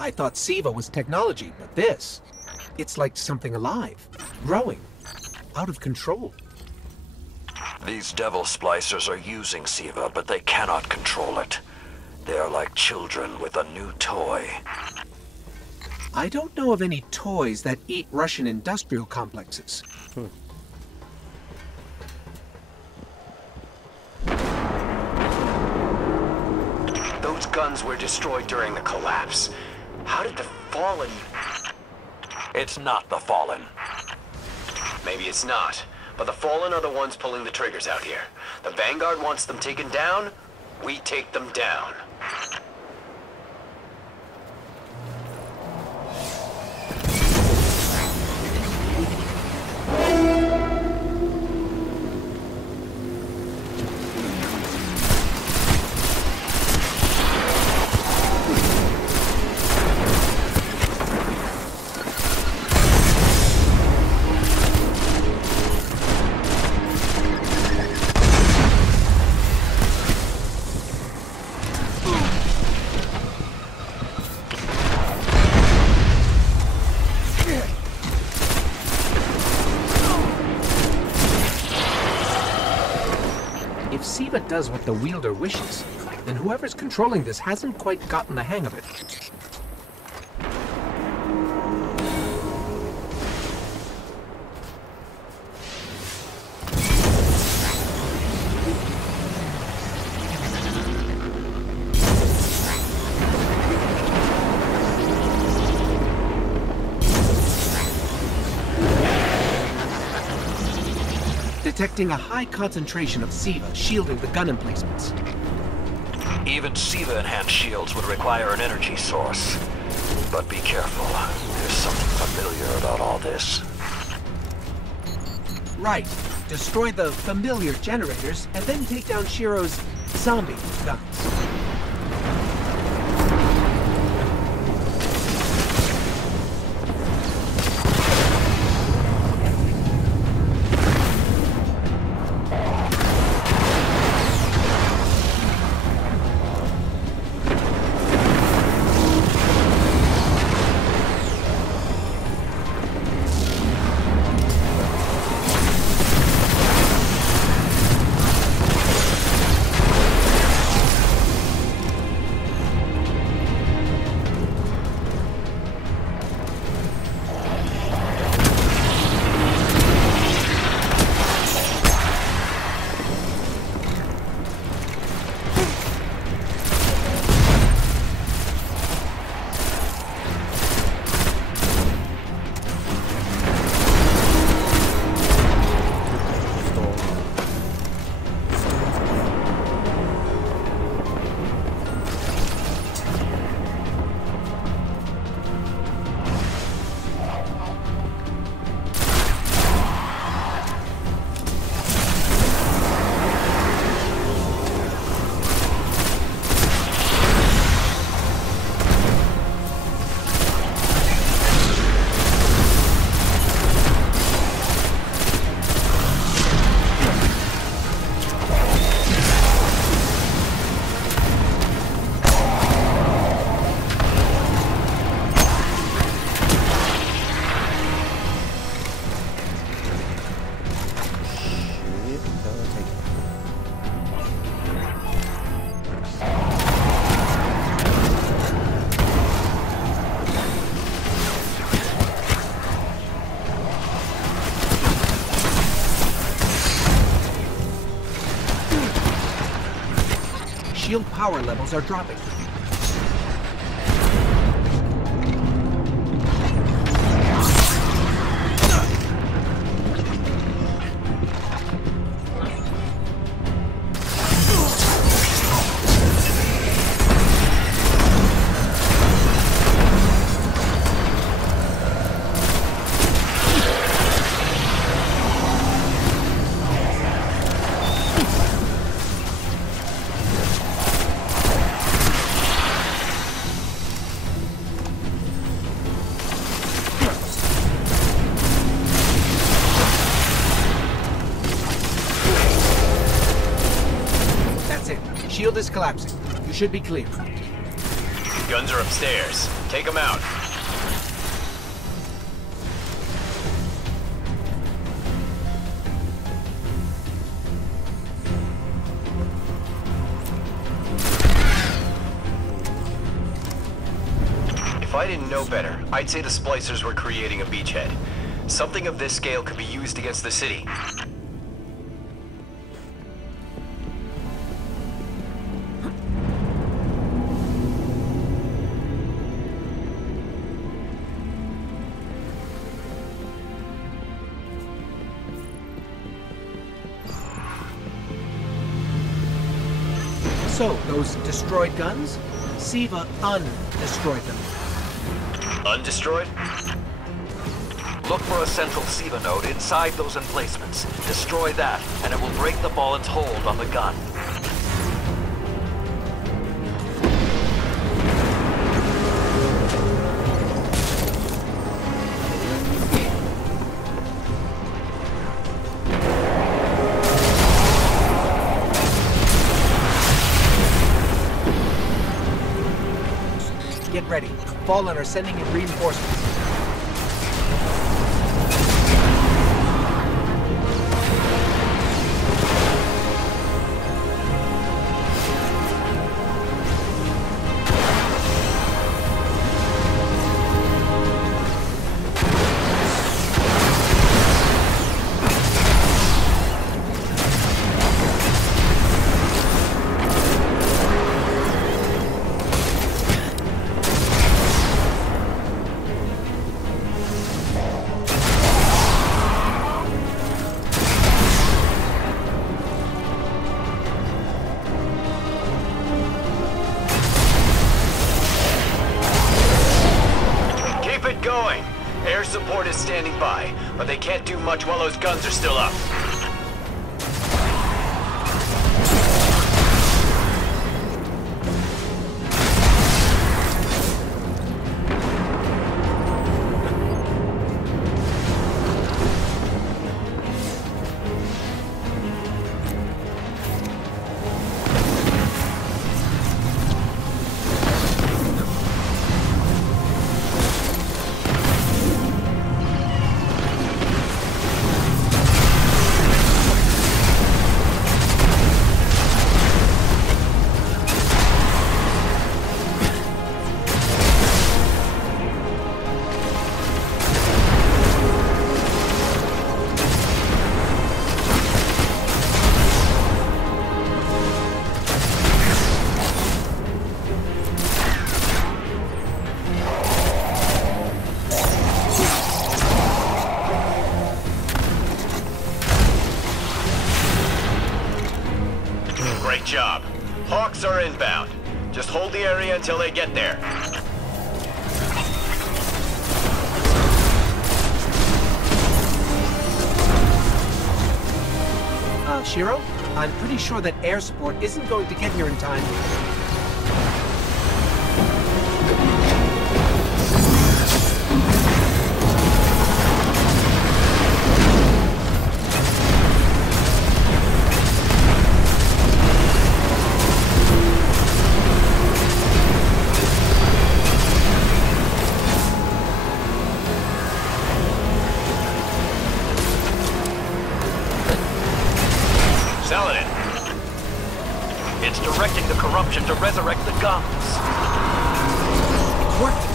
I thought SIVA was technology, but this... It's like something alive, growing, out of control. These devil splicers are using SIVA, but they cannot control it. They are like children with a new toy. I don't know of any toys that eat Russian industrial complexes. Those guns were destroyed during the collapse. How did the Fallen... It's not the Fallen. Maybe it's not, but the Fallen are the ones pulling the triggers out here. The Vanguard wants them taken down, we take them down. If SIVA does what the wielder wishes, then whoever's controlling this hasn't quite gotten the hang of it. Detecting a high concentration of SIVA shielding the gun emplacements. Even SIVA-enhanced shields would require an energy source. But be careful. There's something familiar about all this. Right. Destroy the familiar generators, and then take down Shiro's zombie guns. Shield power levels are dropping. Shield is collapsing. You should be clear. Guns are upstairs. Take them out. If I didn't know better, I'd say the splicers were creating a beachhead. Something of this scale could be used against the city. So, those destroyed guns? Siva undestroyed them. Undestroyed? Look for a central SIVA node inside those emplacements. Destroy that, and it will break the Ballen's hold on the gun. Get ready. Fallen are sending in reinforcements. Going. Air support is standing by, but they can't do much while those guns are still up. Great job. Hawks are inbound. Just hold the area until they get there. Shiro, I'm pretty sure that air support isn't going to get here in time. Saladin. It's directing the corruption to resurrect the guns. It's working.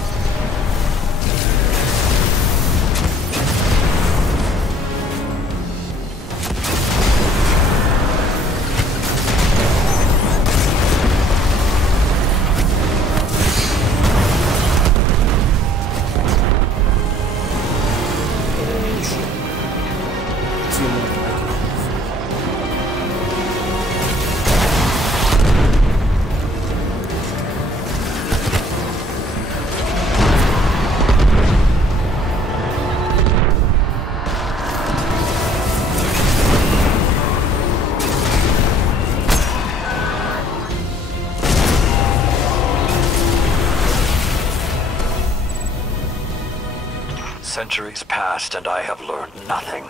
Centuries passed and I have learned nothing.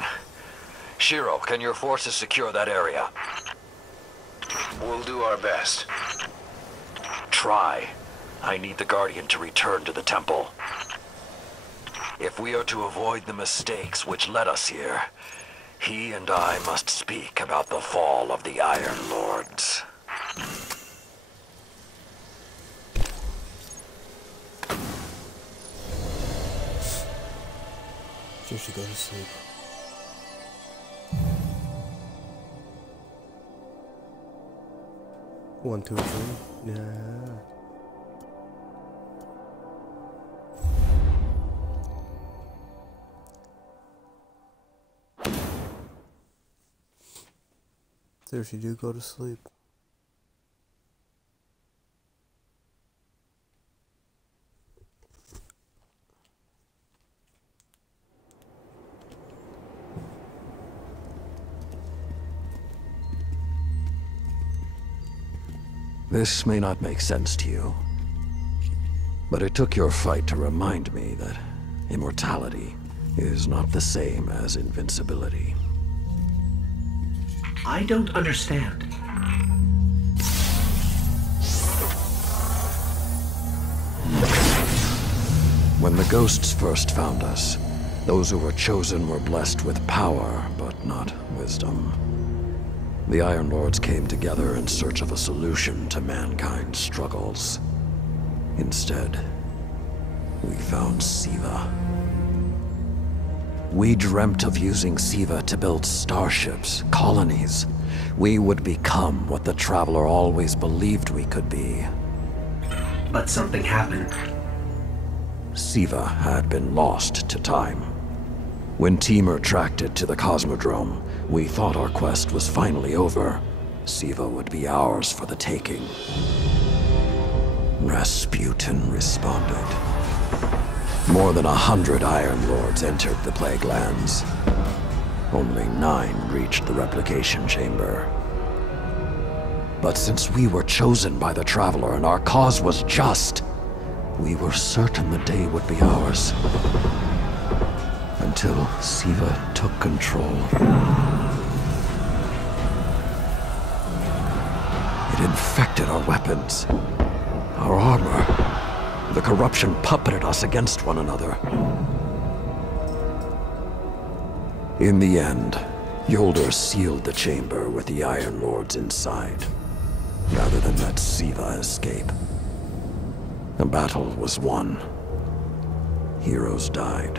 Shiro, can your forces secure that area? We'll do our best. Try. I need the Guardian to return to the temple. If we are to avoid the mistakes which led us here, he and I must speak about the fall of the Iron Lords. You should go to sleep. One, two, three. Yeah. Seriously, do go to sleep. This may not make sense to you, but it took your fight to remind me that immortality is not the same as invincibility. I don't understand. When the ghosts first found us, those who were chosen were blessed with power, but not wisdom. The Iron Lords came together in search of a solution to mankind's struggles. Instead, we found Siva. We dreamt of using Siva to build starships, colonies. We would become what the Traveler always believed we could be. But something happened. Siva had been lost to time. When Temur tracked it to the Cosmodrome, we thought our quest was finally over. Siva would be ours for the taking. Rasputin responded. More than 100 Iron Lords entered the Plague Lands. Only 9 reached the replication chamber. But since we were chosen by the Traveler and our cause was just, we were certain the day would be ours. Until Siva took control. It infected our weapons, our armor. The corruption puppeted us against one another. In the end, Yolder sealed the chamber with the Iron Lords inside, rather than let Siva escape. The battle was won. Heroes died.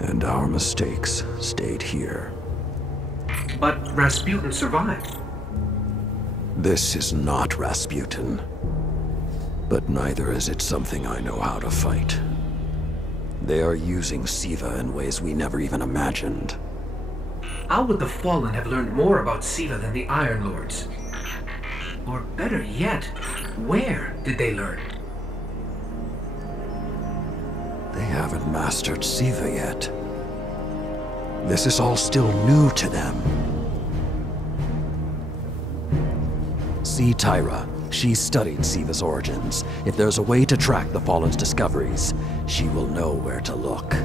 And our mistakes stayed here. But Rasputin survived. This is not Rasputin. But neither is it something I know how to fight. They are using Siva in ways we never even imagined. How would the Fallen have learned more about Siva than the Iron Lords? Or better yet, where did they learn? They haven't mastered Siva yet. This is all still new to them. See Tyra. She studied Siva's origins. If there's a way to track the Fallen's discoveries, she will know where to look.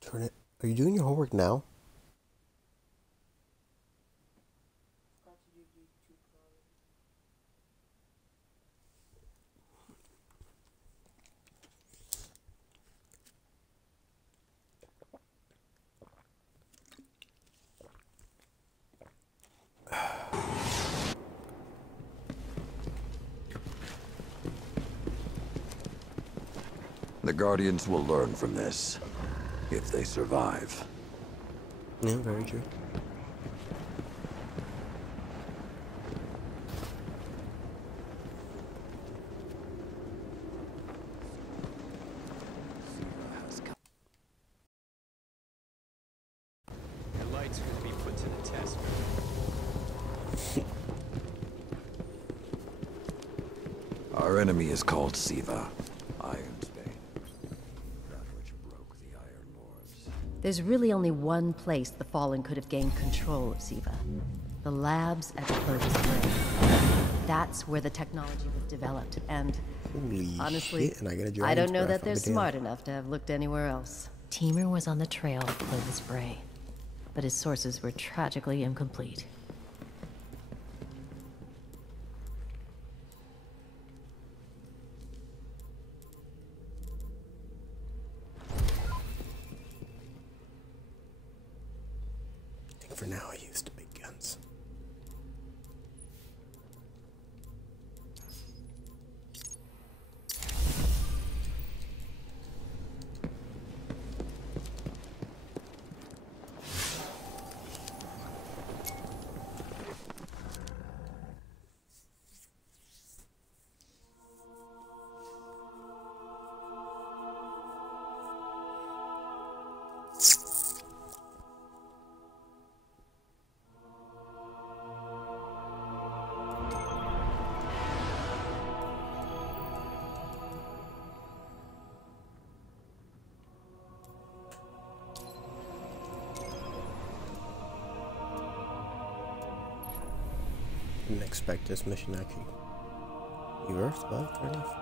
Turn it. Are you doing your homework now? The Guardians will learn from this, if they survive. Yeah, very true. Our enemy is called Siva, Iron's Bane. That which broke the Iron Lords. There's really only one place the Fallen could have gained control of Siva. The labs at Clovis Bray. That's where the technology was developed, and Holy honestly, shit, and I, get a I don't know graph that they're of a damn- smart enough to have looked anywhere else. Teamer was on the trail of Clovis Bray, but his sources were tragically incomplete. I think for now I use the big guns. Didn't expect this mission actually. You Earth, but fair enough.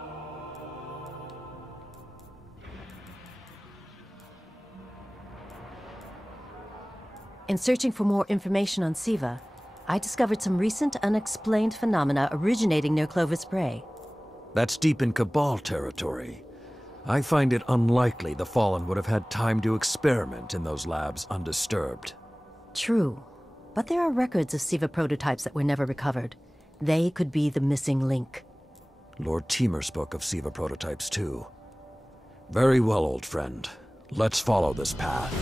In searching for more information on Siva, I discovered some recent unexplained phenomena originating near Clovis Bray. That's deep in Cabal territory. I find it unlikely the Fallen would have had time to experiment in those labs undisturbed. True, but there are records of Siva prototypes that were never recovered. They could be the missing link. Lord Teamer spoke of Siva prototypes too. Very well, old friend. Let's follow this path.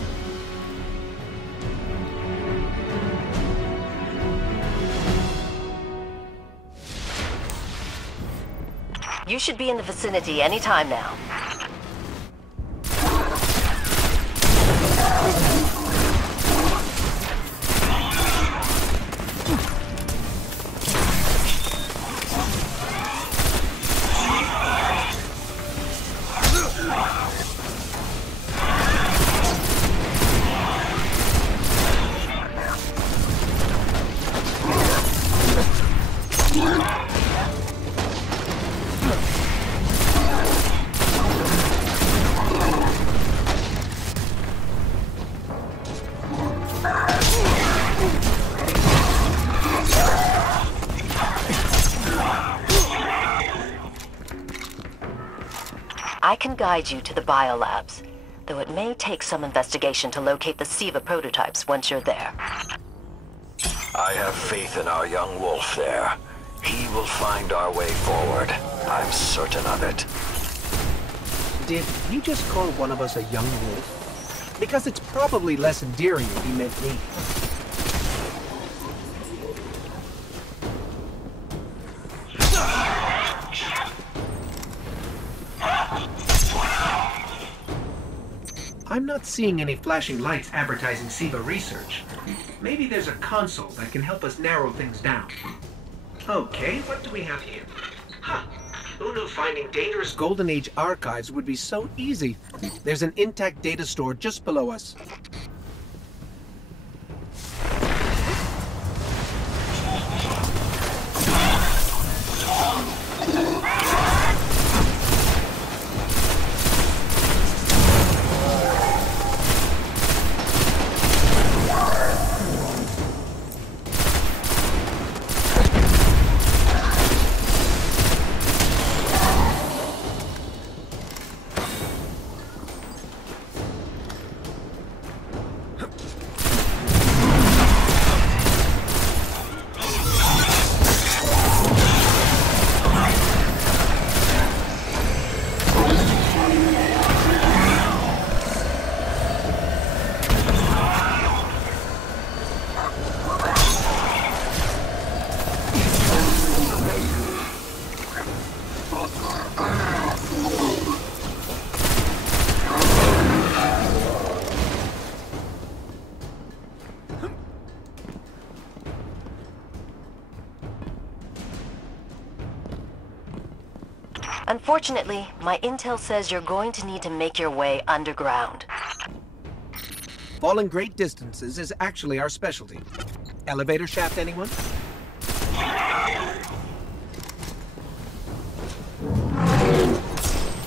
You should be in the vicinity any time now. I can guide you to the biolabs, though it may take some investigation to locate the Siva prototypes once you're there. I have faith in our young wolf there. He will find our way forward. I'm certain of it. Did he just call one of us a young wolf? Because it's probably less endearing if he meant me. I'm not seeing any flashing lights advertising Siva research. Maybe there's a console that can help us narrow things down. Okay, what do we have here? Huh. Who knew finding dangerous Golden Age archives would be so easy? There's an intact data store just below us. Unfortunately, my intel says you're going to need to make your way underground. Falling great distances is actually our specialty. Elevator shaft, anyone?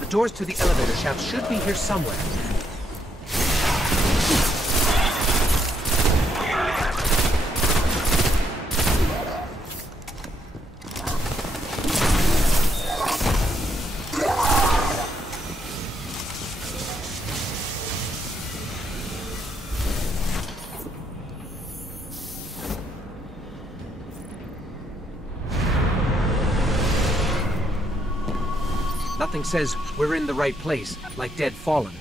The doors to the elevator shaft should be here somewhere. Nothing says we're in the right place, like Dead Fallen.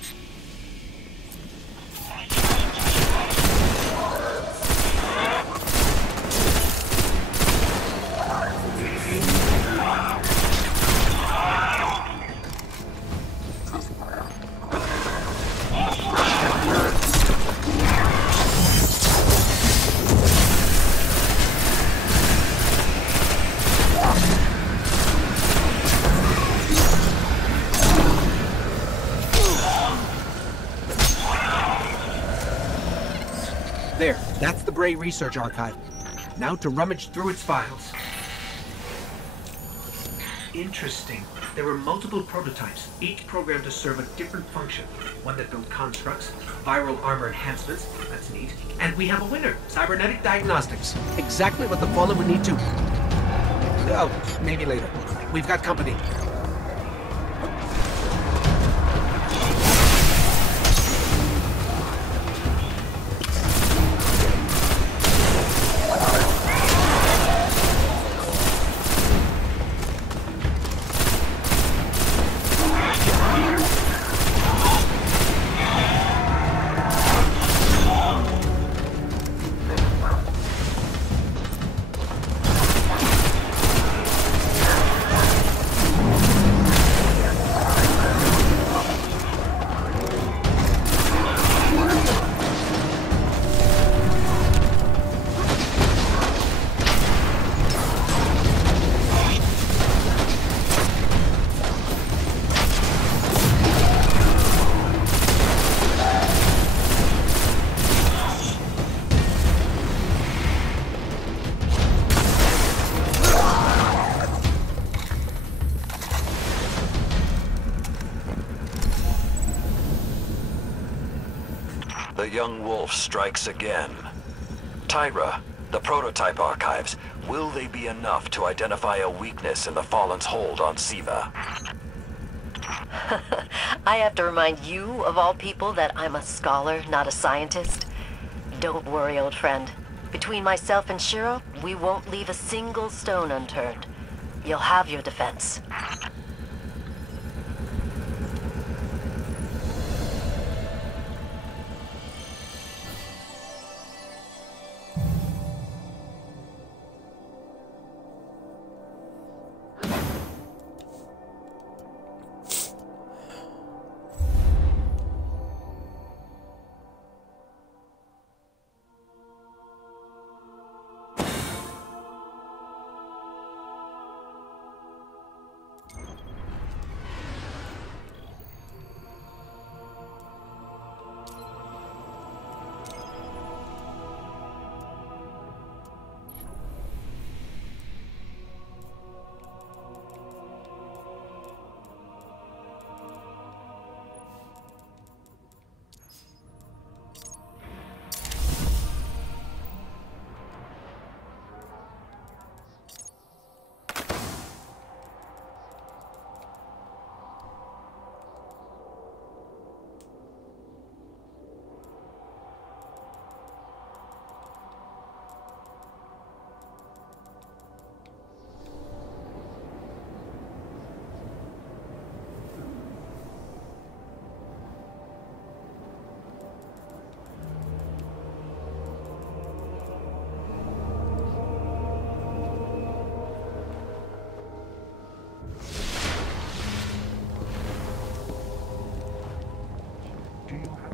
There, that's the Bray Research Archive. Now to rummage through its files. Interesting. There were multiple prototypes, each programmed to serve a different function. One that built constructs, viral armor enhancements, that's neat. And we have a winner, cybernetic diagnostics. Exactly what the Fallen would need to... Oh, maybe later. We've got company. The young wolf strikes again. Tyra, the prototype archives, will they be enough to identify a weakness in the Fallen's hold on Siva? I have to remind you, of all people, that I'm a scholar, not a scientist. Don't worry, old friend. Between myself and Shiro, we won't leave a single stone unturned. You'll have your defense.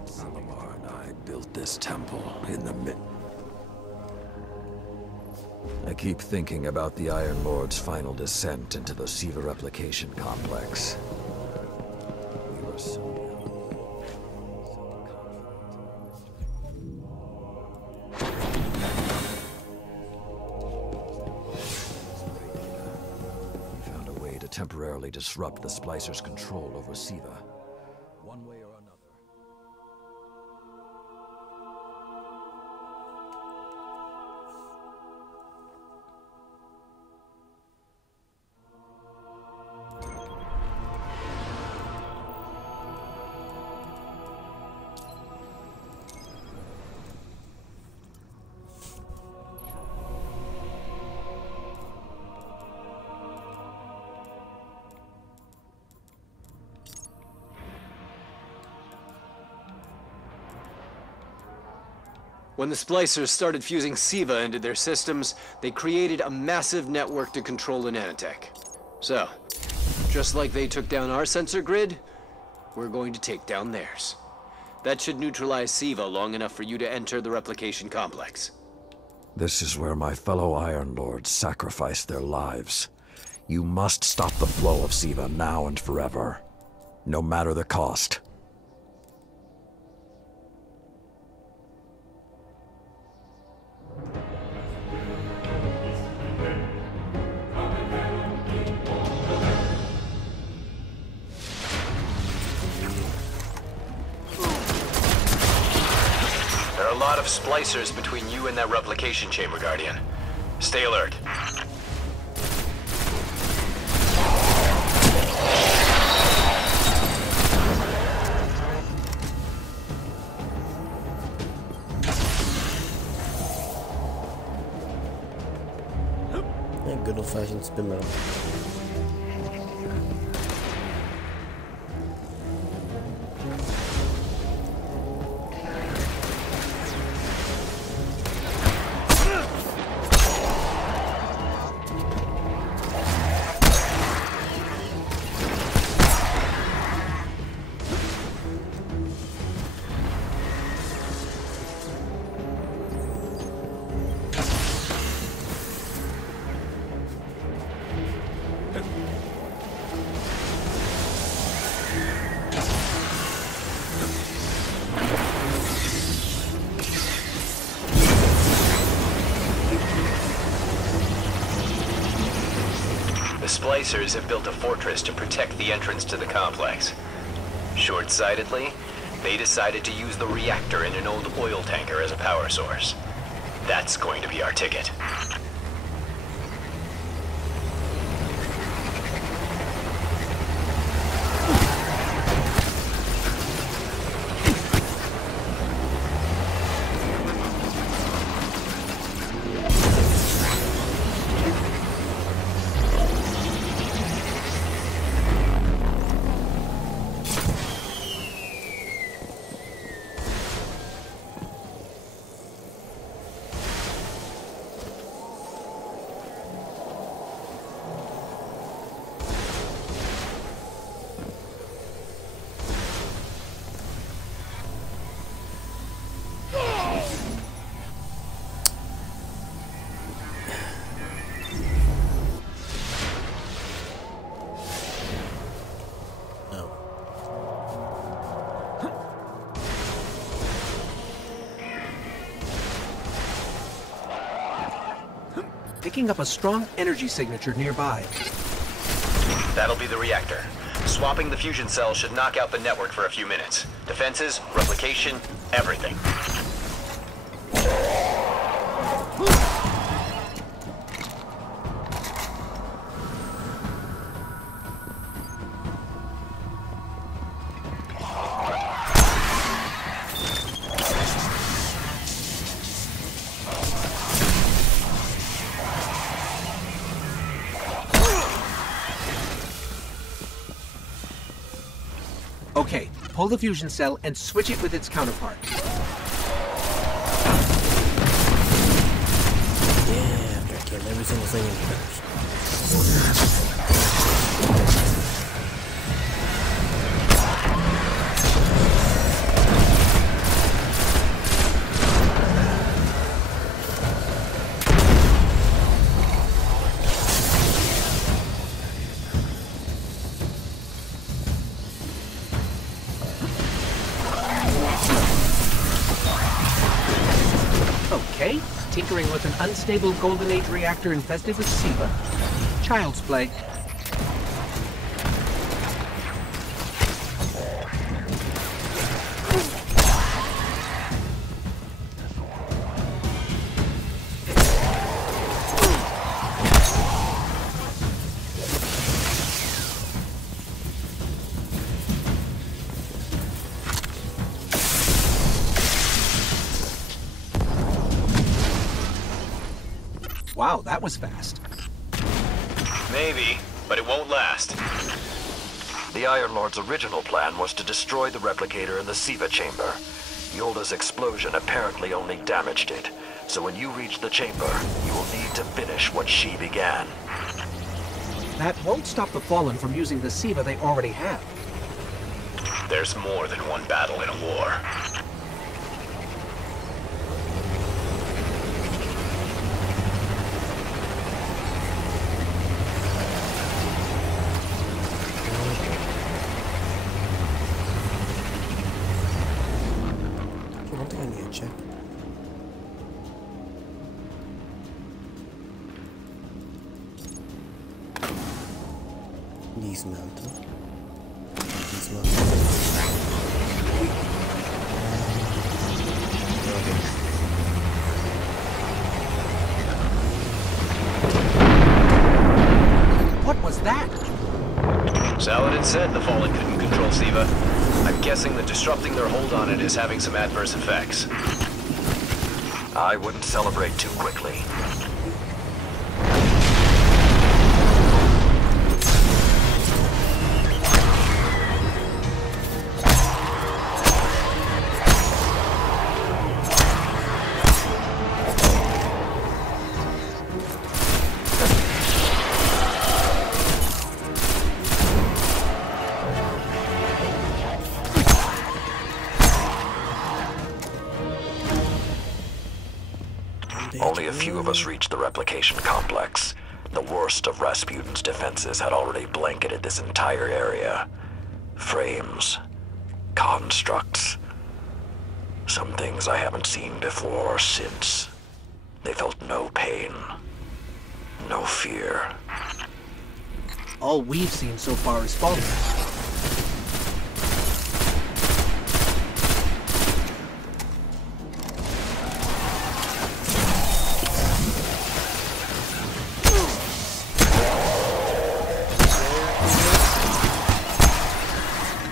Salamar and I built this temple in the I keep thinking about the Iron Lord's final descent into the Siva replication complex. We were so We found a way to temporarily disrupt the Splicer's control over Siva. One way or another. When the Splicers started fusing Siva into their systems, they created a massive network to control the nanotech. So, just like they took down our sensor grid, we're going to take down theirs. That should neutralize Siva long enough for you to enter the replication complex. This is where my fellow Iron Lords sacrificed their lives. You must stop the flow of Siva now and forever, no matter the cost. There are a lot of splicers between you and that replication chamber, Guardian. Stay alert. Yeah, good old-fashioned spin metal. Splicers have built a fortress to protect the entrance to the complex. Short-sightedly, they decided to use the reactor in an old oil tanker as a power source. That's going to be our ticket. Picking up a strong energy signature nearby. That'll be the reactor. Swapping the fusion cell should knock out the network for a few minutes. Defenses, replication, everything. Okay, pull the fusion cell and switch it with its counterpart. Yeah, after I killed every single thing in Okay, tinkering with an unstable Golden Age reactor infested with SIVA. Child's play. Wow, that was fast. Maybe, but it won't last. The Iron Lord's original plan was to destroy the replicator in the SIVA chamber. Yolda's explosion apparently only damaged it, so when you reach the chamber, you will need to finish what she began. That won't stop the Fallen from using the SIVA they already have. There's more than one battle in a war. Dismantle. What was that? Saladin said the Fallen couldn't control SIVA. I'm guessing that disrupting their hold on it is having some adverse effects. I wouldn't celebrate too quickly. Only a few of us reached the replication complex. The worst of Rasputin's defenses had already blanketed this entire area. Frames, constructs, some things I haven't seen before or since. They felt no pain, no fear. All we've seen so far is Fallen.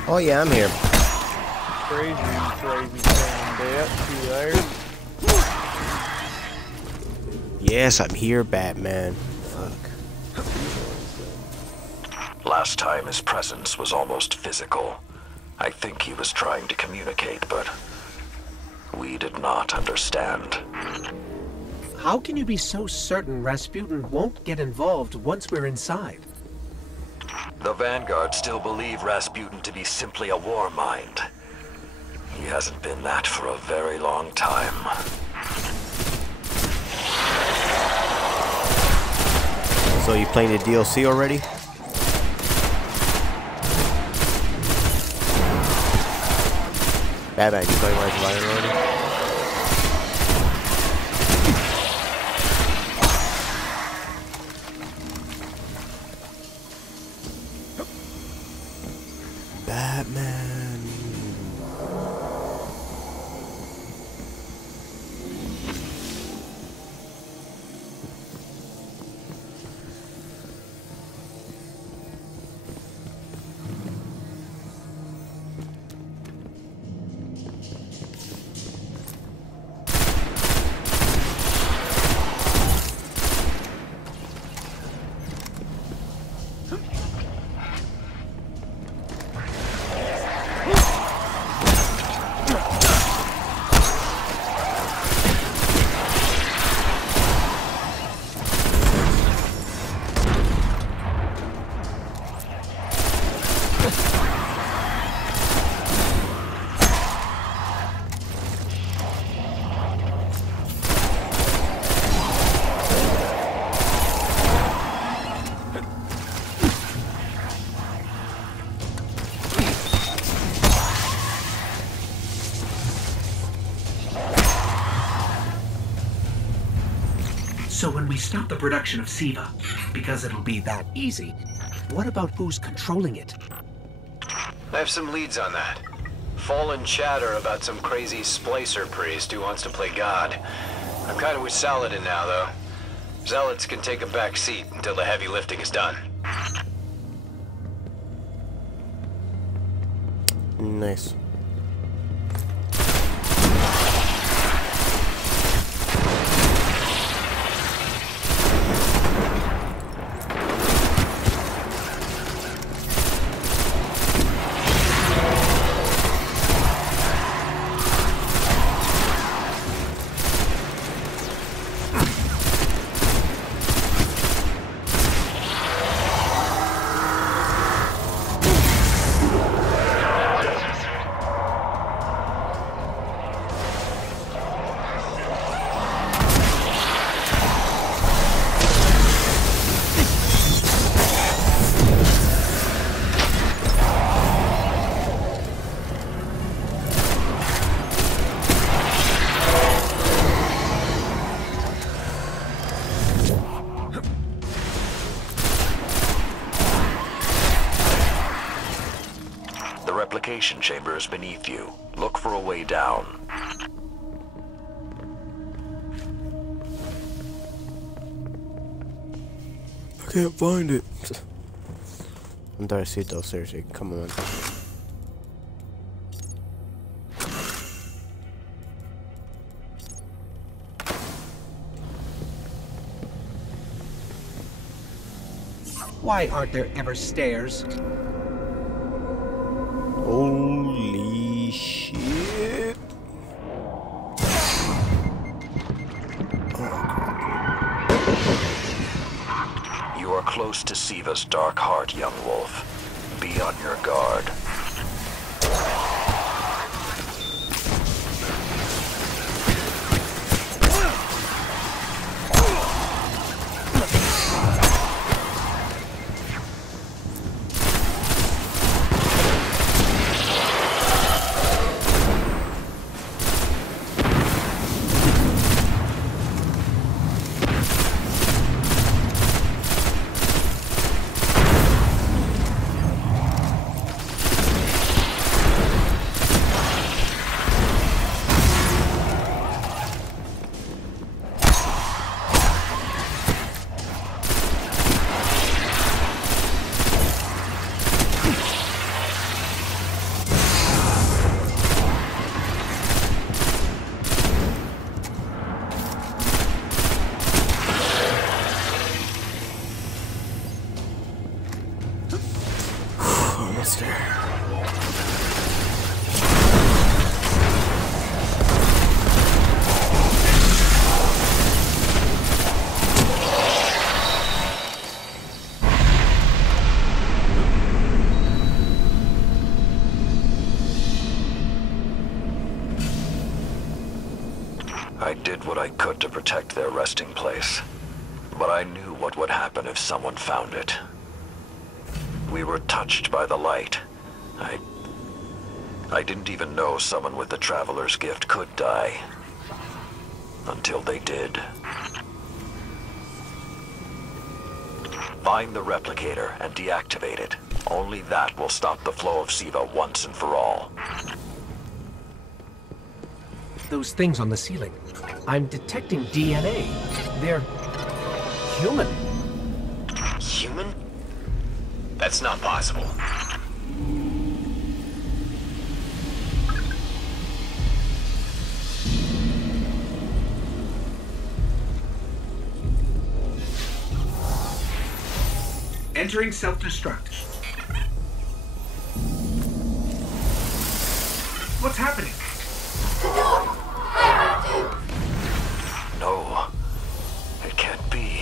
Oh yeah, I'm here. Crazy thing, you there? Yes, I'm here, Batman. Fuck. Last time his presence was almost physical. I think he was trying to communicate, but we did not understand. How can you be so certain Rasputin won't get involved once we're inside? The Vanguard still believe Rasputin to be simply a war mind. He hasn't been that for a very long time. So you playing the DLC already? Batman, you playing Rise of Iron already? Batman. So when we stop the production of SIVA, because it'll be that easy, what about who's controlling it? I have some leads on that. Fallen chatter about some crazy splicer priest who wants to play God. I'm kind of with Saladin now, though. Zealots can take a back seat until the heavy lifting is done. Nice. Replication chamber is beneath you. Look for a way down. I can't find it. Andarcito, seriously, come on. Why aren't there ever stairs? Holy shit. You are close to Siva's dark heart, young wolf. Be on your guard. I did what I could to protect their resting place, but I knew what would happen if someone found it. We were touched by the light. I didn't even know someone with the Traveler's Gift could die. Until they did. Find the replicator and deactivate it. Only that will stop the flow of Siva once and for all. Those things on the ceiling. I'm detecting DNA. They're human. Human? That's not possible. Entering self-destruct. What's happening? No, it can't be.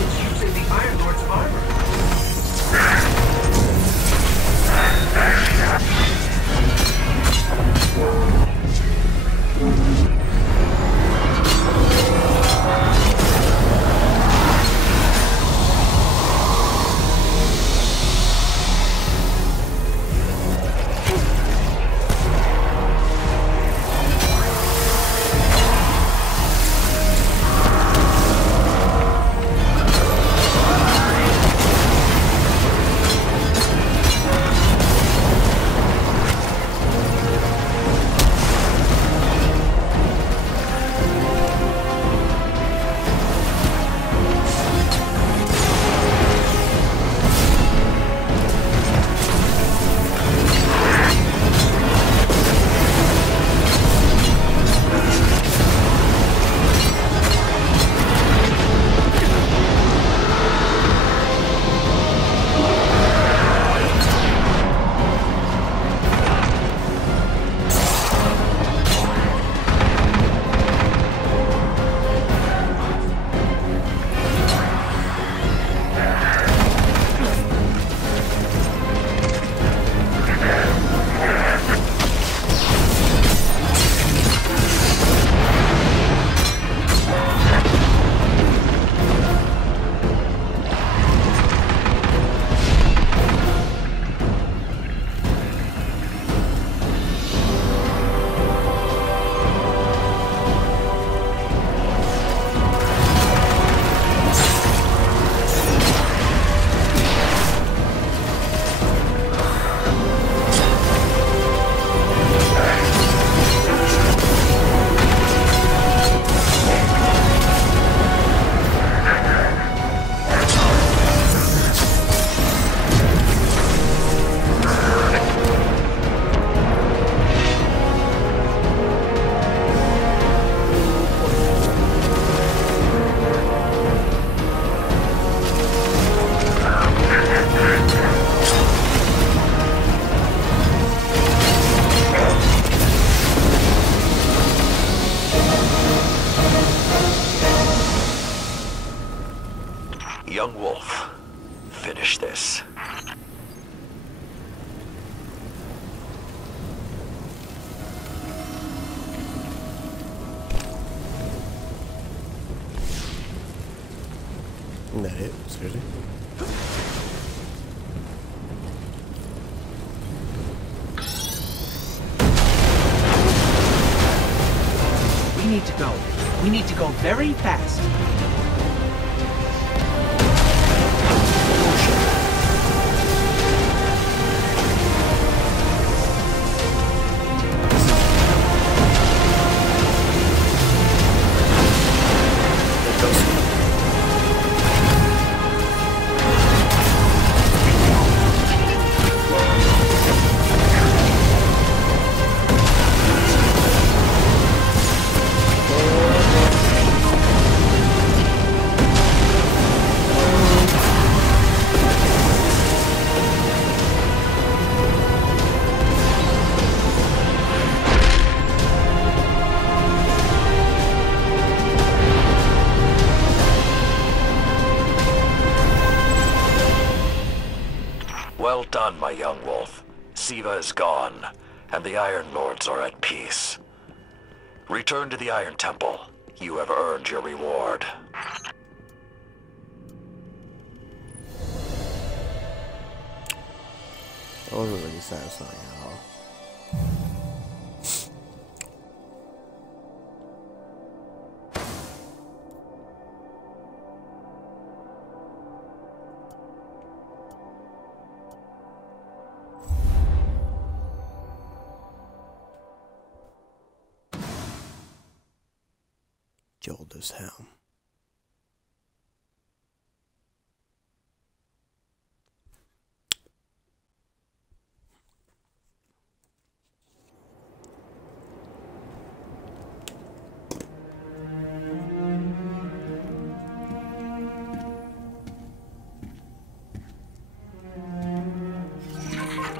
It's using the Iron Lord's armor. Really? We need to go. We need to go very fast. Well done, my young wolf. Siva is gone, and the Iron Lords are at peace. Return to the Iron Temple. You have earned your reward. That wasn't really satisfying at all. Jolder's helm.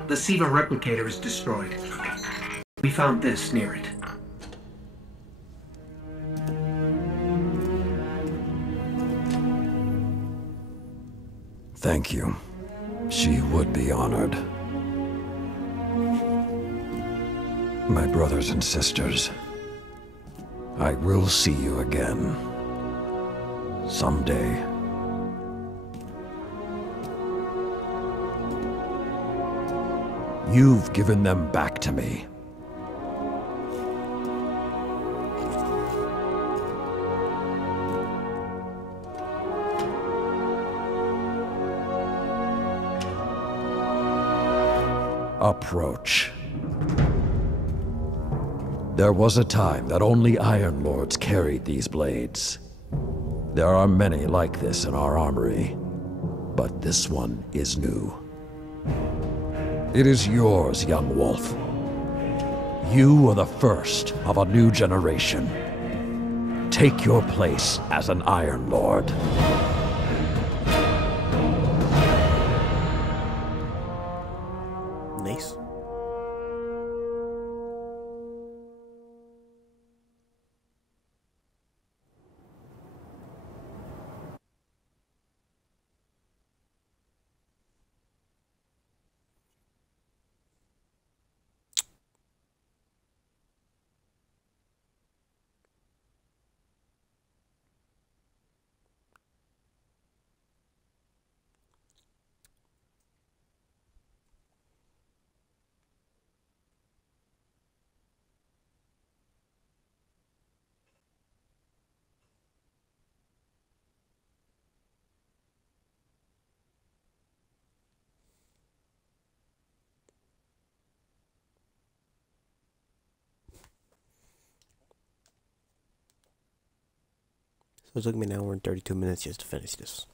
The Siva replicator is destroyed. We found this near it. Thank you. She would be honored. My brothers and sisters, I will see you again. Someday. You've given them back to me. Approach. There was a time that only Iron Lords carried these blades. There are many like this in our armory, but this one is new. It is yours, young wolf. You are the first of a new generation. Take your place as an Iron Lord. Nice. So it took me an hour and 32 minutes just to finish this.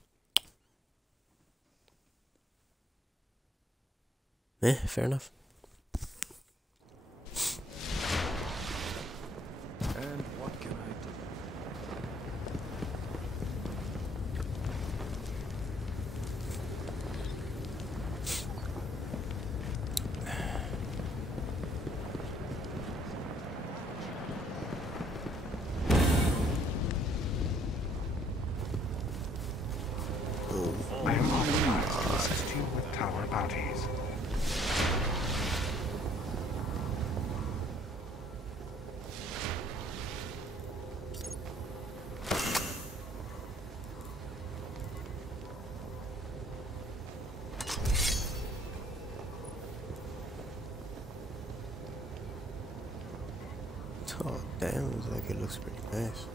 Fair enough. And what can I do? I am authorized to assist you with tower bounties. Oh, damn, looks like it looks pretty nice.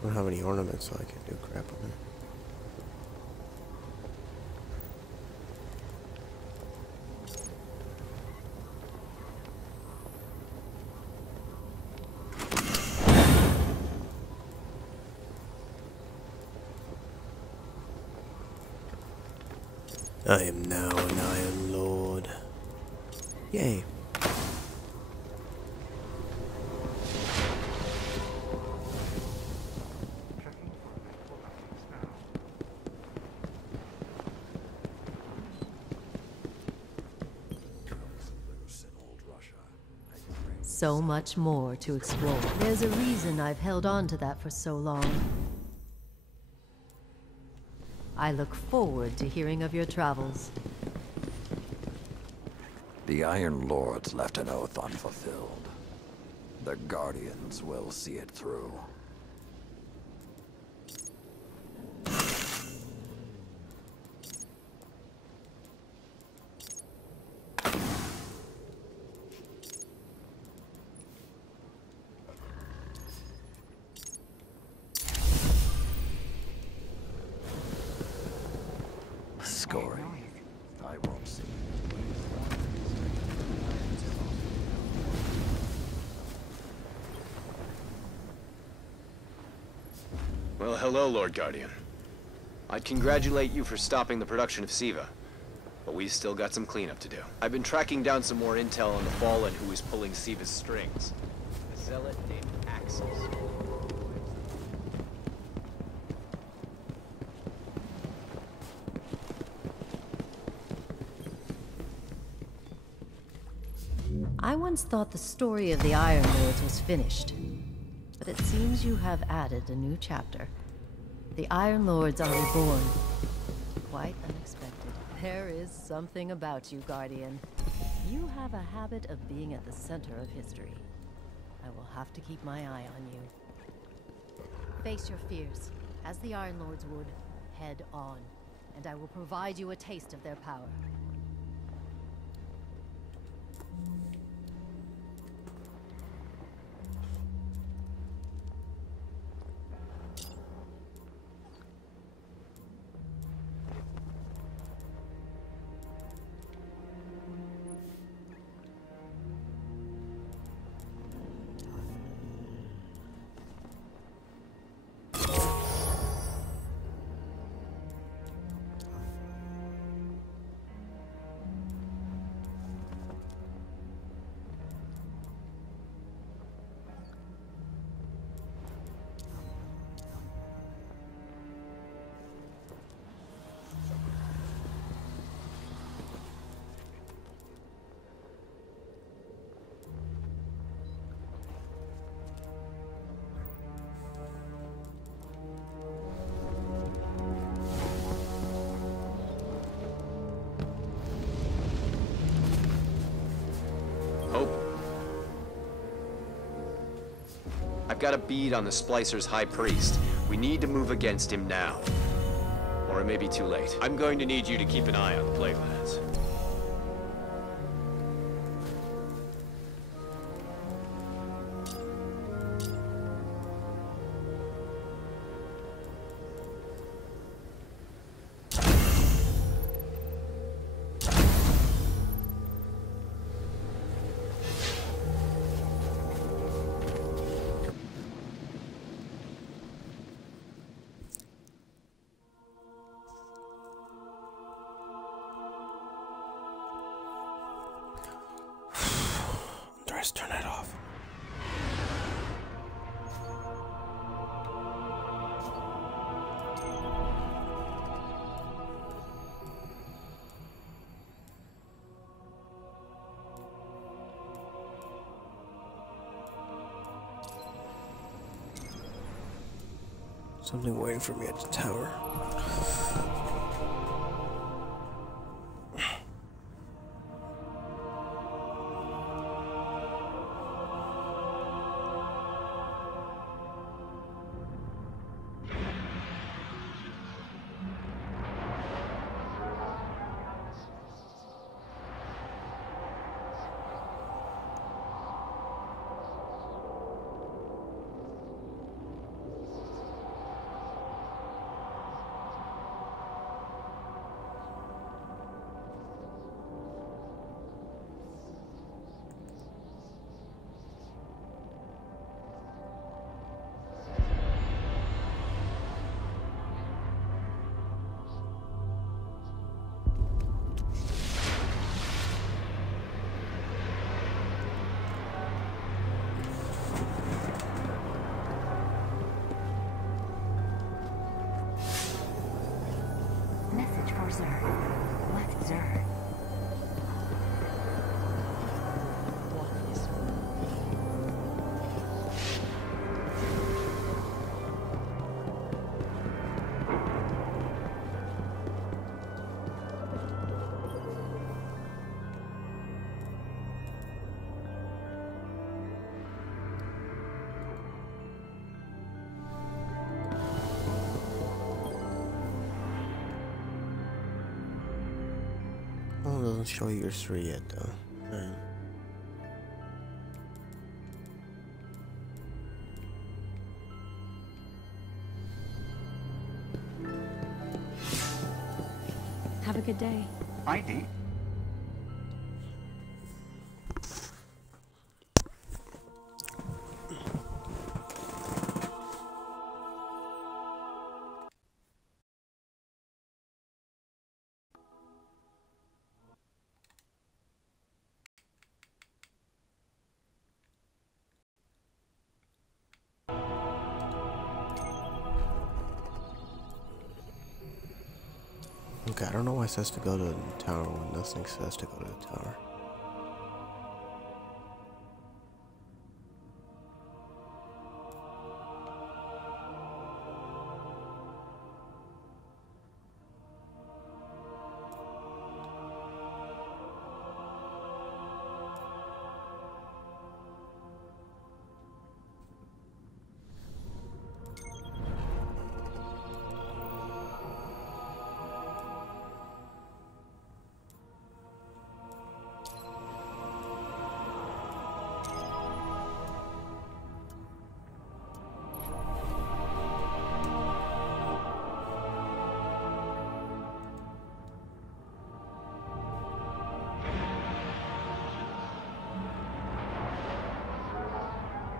I don't have any ornaments, so I can do crap on it. I am now an Iron Lord. Yay. So much more to explore. There's a reason I've held on to that for so long. I look forward to hearing of your travels. The Iron Lords left an oath unfulfilled. The Guardians will see it through. Scoring. I won't see. Well, hello, Lord Guardian. I'd congratulate you for stopping the production of Siva, but we've still got some cleanup to do. I've been tracking down some more intel on the Fallen who is pulling Siva's strings. A zealot named Axis. I once thought the story of the Iron Lords was finished, but it seems you have added a new chapter. The Iron Lords are reborn. Quite unexpected. There is something about you, Guardian. You have a habit of being at the center of history. I will have to keep my eye on you. Face your fears, as the Iron Lords would, head on, and I will provide you a taste of their power. I've got a bead on the Splicer's High Priest. We need to move against him now. Or it may be too late. I'm going to need you to keep an eye on the Plaguelands. Just turn it off. Something waiting for me at the tower. Doesn't show yours through yet, though. Alright. Have a good day. ID? Okay, I don't know why it says to go to the tower when nothing says to go to the tower.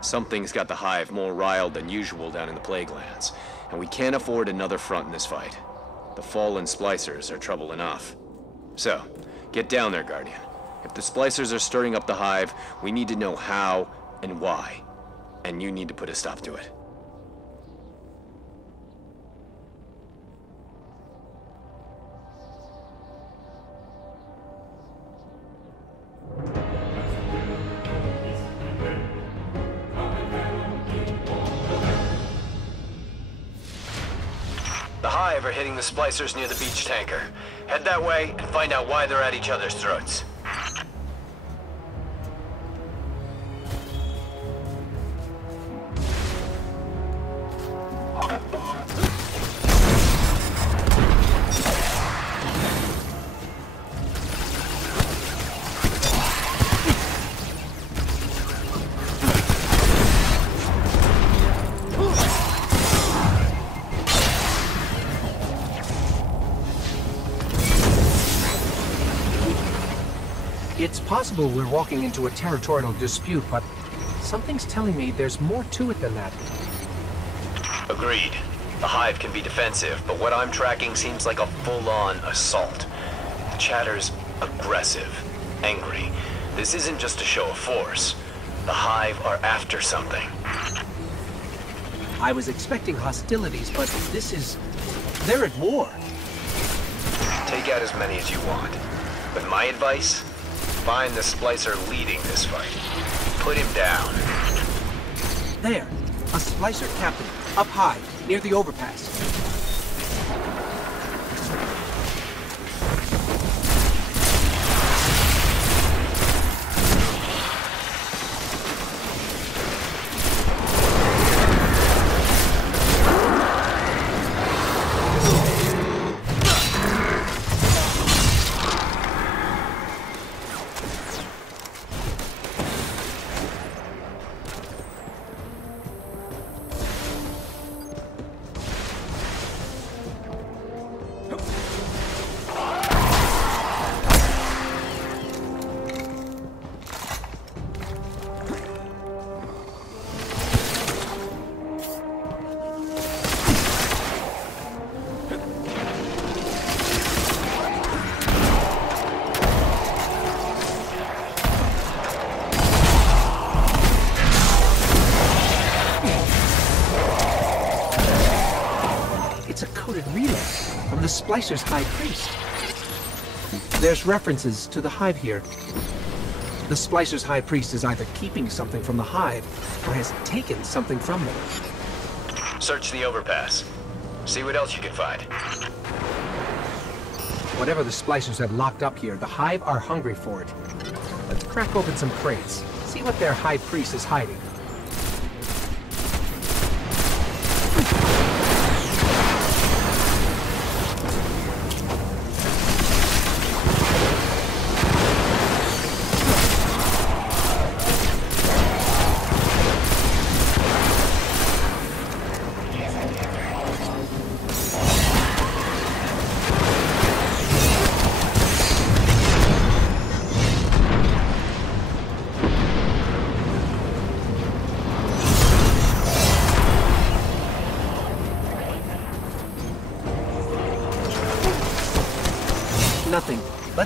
Something's got the Hive more riled than usual down in the Plaguelands, and we can't afford another front in this fight. The fallen Splicers are trouble enough. So, get down there, Guardian. If the Splicers are stirring up the Hive, we need to know how and why. And you need to put a stop to it. The Hive are hitting the Splicers near the beach tanker. Head that way and find out why they're at each other's throats. It's possible we're walking into a territorial dispute, but something's telling me there's more to it than that. Agreed. The Hive can be defensive, but what I'm tracking seems like a full-on assault. The chatter's aggressive, angry. This isn't just a show of force. The Hive are after something. I was expecting hostilities, but this is... they're at war. Take out as many as you want. But my advice? Find the Splicer leading this fight. Put him down. There. A Splicer captain. Up high, near the overpass. The Splicer's High Priest. There's references to the Hive here. The Splicer's High Priest is either keeping something from the Hive, or has taken something from them. Search the overpass. See what else you can find. Whatever the Splicers have locked up here, the Hive are hungry for it. Let's crack open some crates, see what their High Priest is hiding.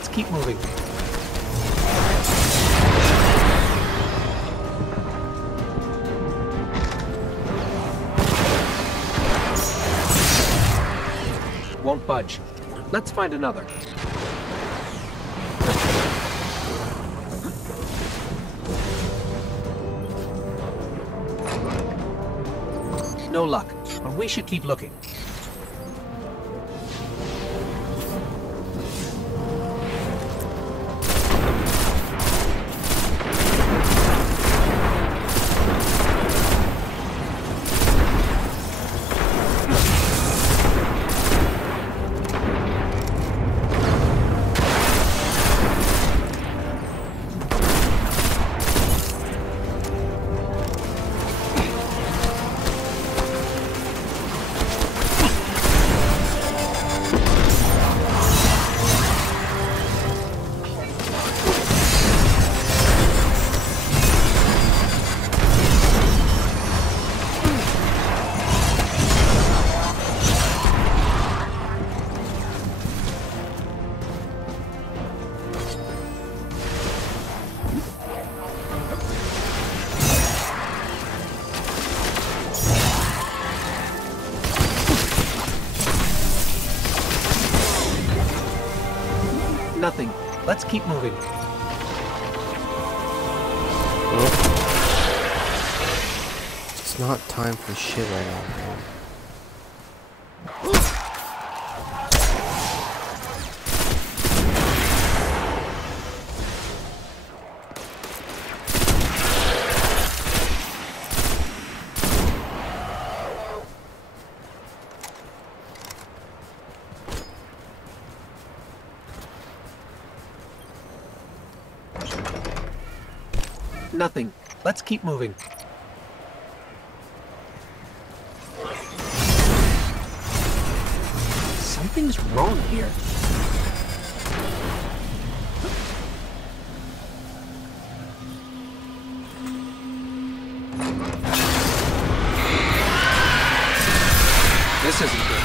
let's keep moving. Won't budge. Let's find another. No luck, but we should keep looking. Nothing. Let's keep moving. It's not time for shit right now. Nothing. Let's keep moving. Something's wrong here. This isn't good.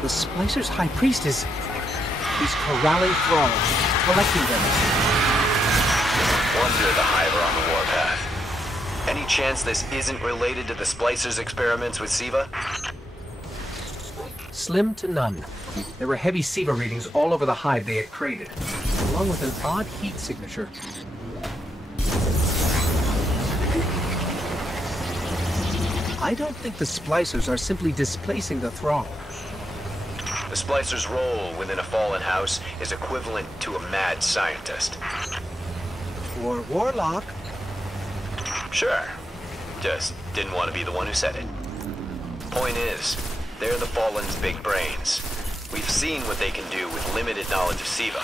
The Splicer's High Priest is... he's corralling thralls, collecting them. Wonder the Hive are on the warpath. Any chance this isn't related to the Splicer's experiments with Siva? Slim to none. There were heavy Siva readings all over the hive they had created, along with an odd heat signature. I don't think the Splicers are simply displacing the thrall. The Splicer's role within a fallen house is equivalent to a mad scientist. Or warlock. Sure. Just didn't want to be the one who said it. Point is, they're the Fallen's big brains. We've seen what they can do with limited knowledge of Siva.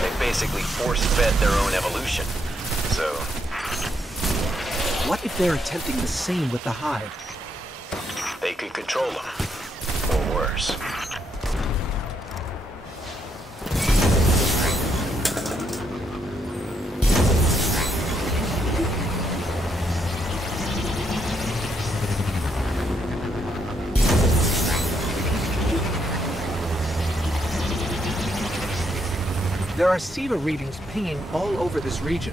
They've basically force-fed their own evolution. So... What if they're attempting the same with the Hive? They could control them. Or worse. There are Siva readings pinging all over this region.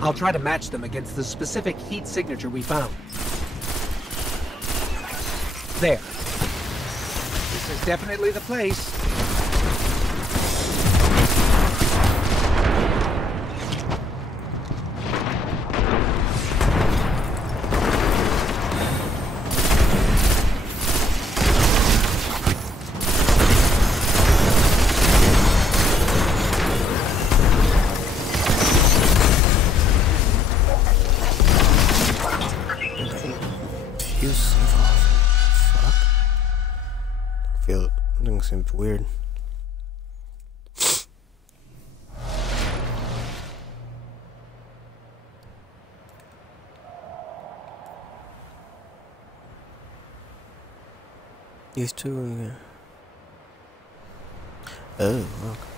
I'll try to match them against the specific heat signature we found. There. This is definitely the place. Seems weird. These two. Oh, okay.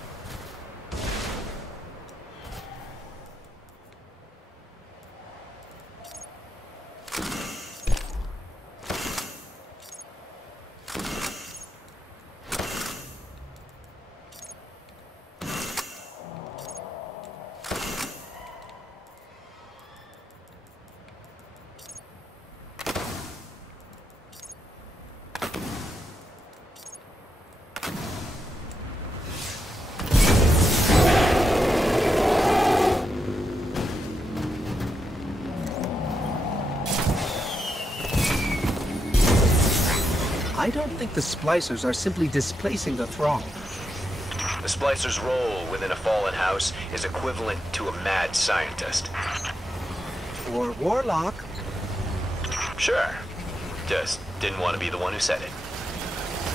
I don't think the splicers are simply displacing the thrall. The splicer's role within a fallen house is equivalent to a mad scientist. Or warlock. Sure. Just didn't want to be the one who said it.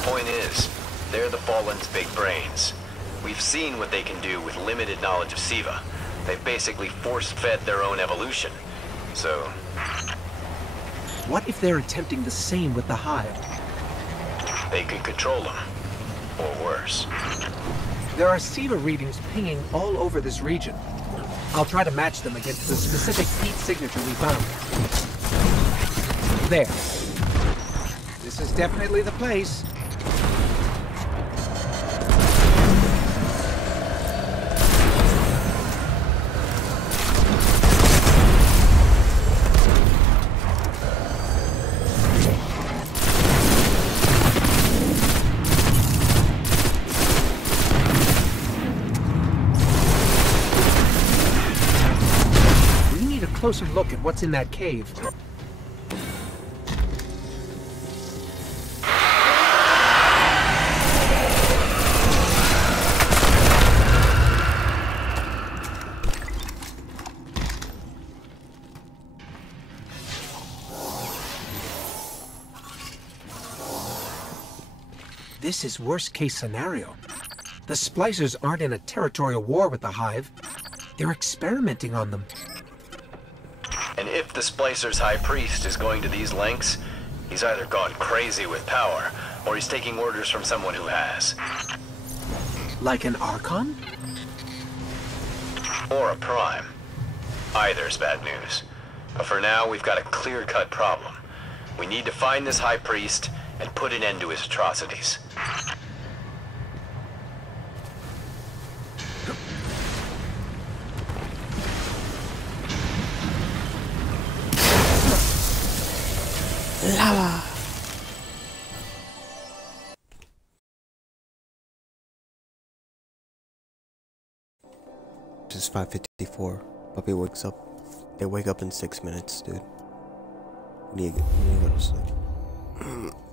Point is, they're the Fallen's big brains. We've seen what they can do with limited knowledge of Siva. They've basically force-fed their own evolution. So... What if they're attempting the same with the Hive? They could control them. Or worse. There are Siva readings pinging all over this region. I'll try to match them against the specific heat signature we found. There. This is definitely the place. Closer look at what's in that cave. This is worst case scenario. The splicers aren't in a territorial war with the Hive. They're experimenting on them. And if the Splicer's High Priest is going to these lengths, he's either gone crazy with power, or he's taking orders from someone who has. Like an Archon? Or a Prime. Either's bad news. But for now, we've got a clear-cut problem. We need to find this High Priest and put an end to his atrocities. Lava. This is 5:54. Puppy wakes up. They wake up in 6 minutes, dude. We need to go to sleep.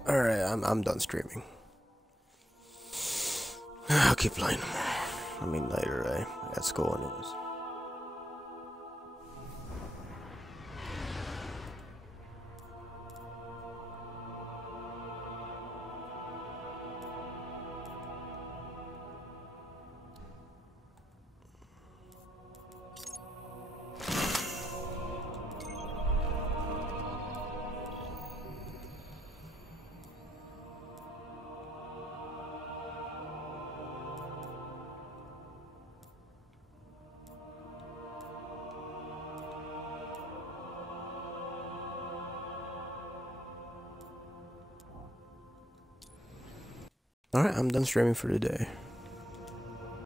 All right, I'm done streaming. I'll keep playing tomorrow. I mean later, I got school anyways. Alright, I'm done streaming for today.